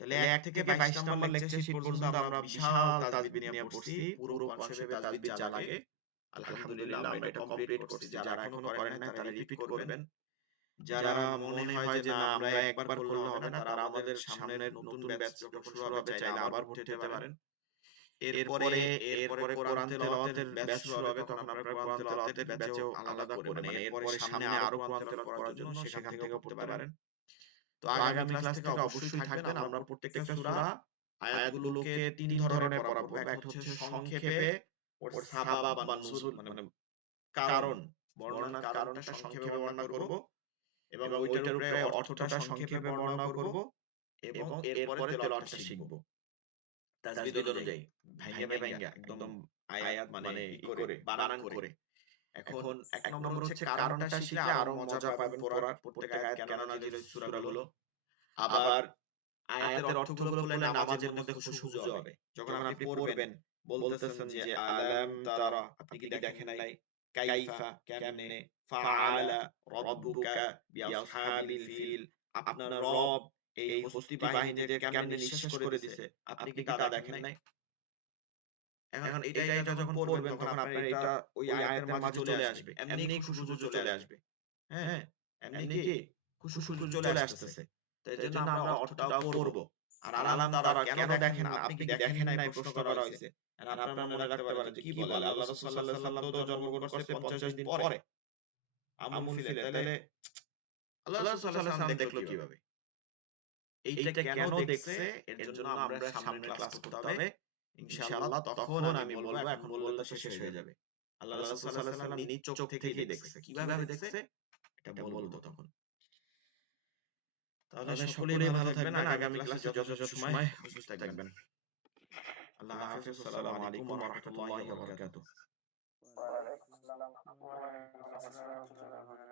তাহলে 1 থেকে 22 নম্বর লেকচার শীট পর্যন্ত আমরা বিশাল তাজবিদ নিয়ে পড়ছি পুরো কনসেপ্টে তাজবিদ যা লাগে আলহামদুলিল্লাহ আমরা এটা কমপ্লিট করছি যারা এখনো করেন নাই তারা রিপিট করবেন যারা মনে হয় যে না আমরা একবার করলে হবে না তারা আমাদের সামনের নতুন ব্যাচ যখন শুরু হবে চাইলে আবার ভর্তি হতে পারেন এরপরে কোরআন তেলাওয়াতের ব্যাচ শুরু হবে তখন আপনারা কোরআন তেলাওয়াতের ব্যাচও আলাদা করে মানে এরপরে সামনে আরো কোরআন তেলাওয়াত করার জন্য সেখান থেকেও পড়তে পারেন তো আগামী ক্লাস থেকে অবশ্যই থাকবেন আমরা প্রত্যেকটা সূরা আয়াতগুলোকে তিন ধরনের পড়াবো এক হচ্ছে সংক্ষেপে ওর সাবাব বা নুজুল মানে কারণ বর্ণনার কারণটা সংক্ষেপে বর্ণনা করব এবং ওইটার উপরে অর্থটা সংক্ষেপে বর্ণনা করব এবং এরপরে তেলাওয়াতটা শিখব তাজবিদ অনুযায়ী ভাঙ্গা একদম আয়াত মানে করে বানান করে এখন এক নম্বর হচ্ছে কারণটা শিখলে আরো মজা পাবেন পড়ার প্রত্যেক আয়াত কেন নাযিল হয়েছে সূরাগুলো আবার আয়াতের অর্থগুলো বলে নামাজের মধ্যে খুশু হবে যখন আপনি পড়বেন বলতেছেন যে আলাম তারা আপনি কি দেখেন নাই কাইফা কেমনে ফাআলা রাব্বুকা বিআসহাবিল ফিল আপনার রব এই হস্তি বাহিনীদের কেমনে নিঃশেষ করে দিয়েছে আপনি কি তা দেখেন নাই এখন এটা যখন পড়বেন তখন আপনার এটা ওই আয়াতের মাঝে চলে আসবে এমনি খুশু চলে আসবে হ্যাঁ এমনি কি খুশু চলে আসতেছে তো এজন্য আমরা অর্থটাও পড়বো আর আলাম তারা কেন দেখেন না আপনি কি দেখেন নাই প্রশ্ন করা হয়েছে আর আপনারা মনে রাখতে পারেন যে কি বলে আল্লাহ রাসূল সাল্লাল্লাহু আলাইহি সাল্লাম তো জন্মগ্রহণ করছে 50 দিন পরে আমুন ফিলে তাহলে আল্লাহ রাসূল সাল্লাল্লাহু আলাইহি সাল্লাম দেখলো কিভাবে এইটা কেন দেখছে এর জন্য আমরা সামনের ক্লাস করতে হবে ইনশাআল্লাহ তখন আমি বলবো এখন বললে তো শেষ হয়ে যাবে আল্লাহ রাসূল সাল্লাল্লাহু আলাইহি সাল্লাম নিজ চোখ থেকেই দেখছে কিভাবে দেখছে এটা বলবো তখন তাহলে সকলেই ভালো থাকবেন আগামী ক্লাসে যথাযথ সময় উপস্থিত থাকবেন আল্লাহ হাফেজ আসসালামু আলাইকুম ওয়া রাহমাতুল্লাহি ওয়া বারাকাতুহু ওয়ালাইকুম আসসালাম ওয়া রাহমাতুল্লাহি ওয়া বারাকাতুহু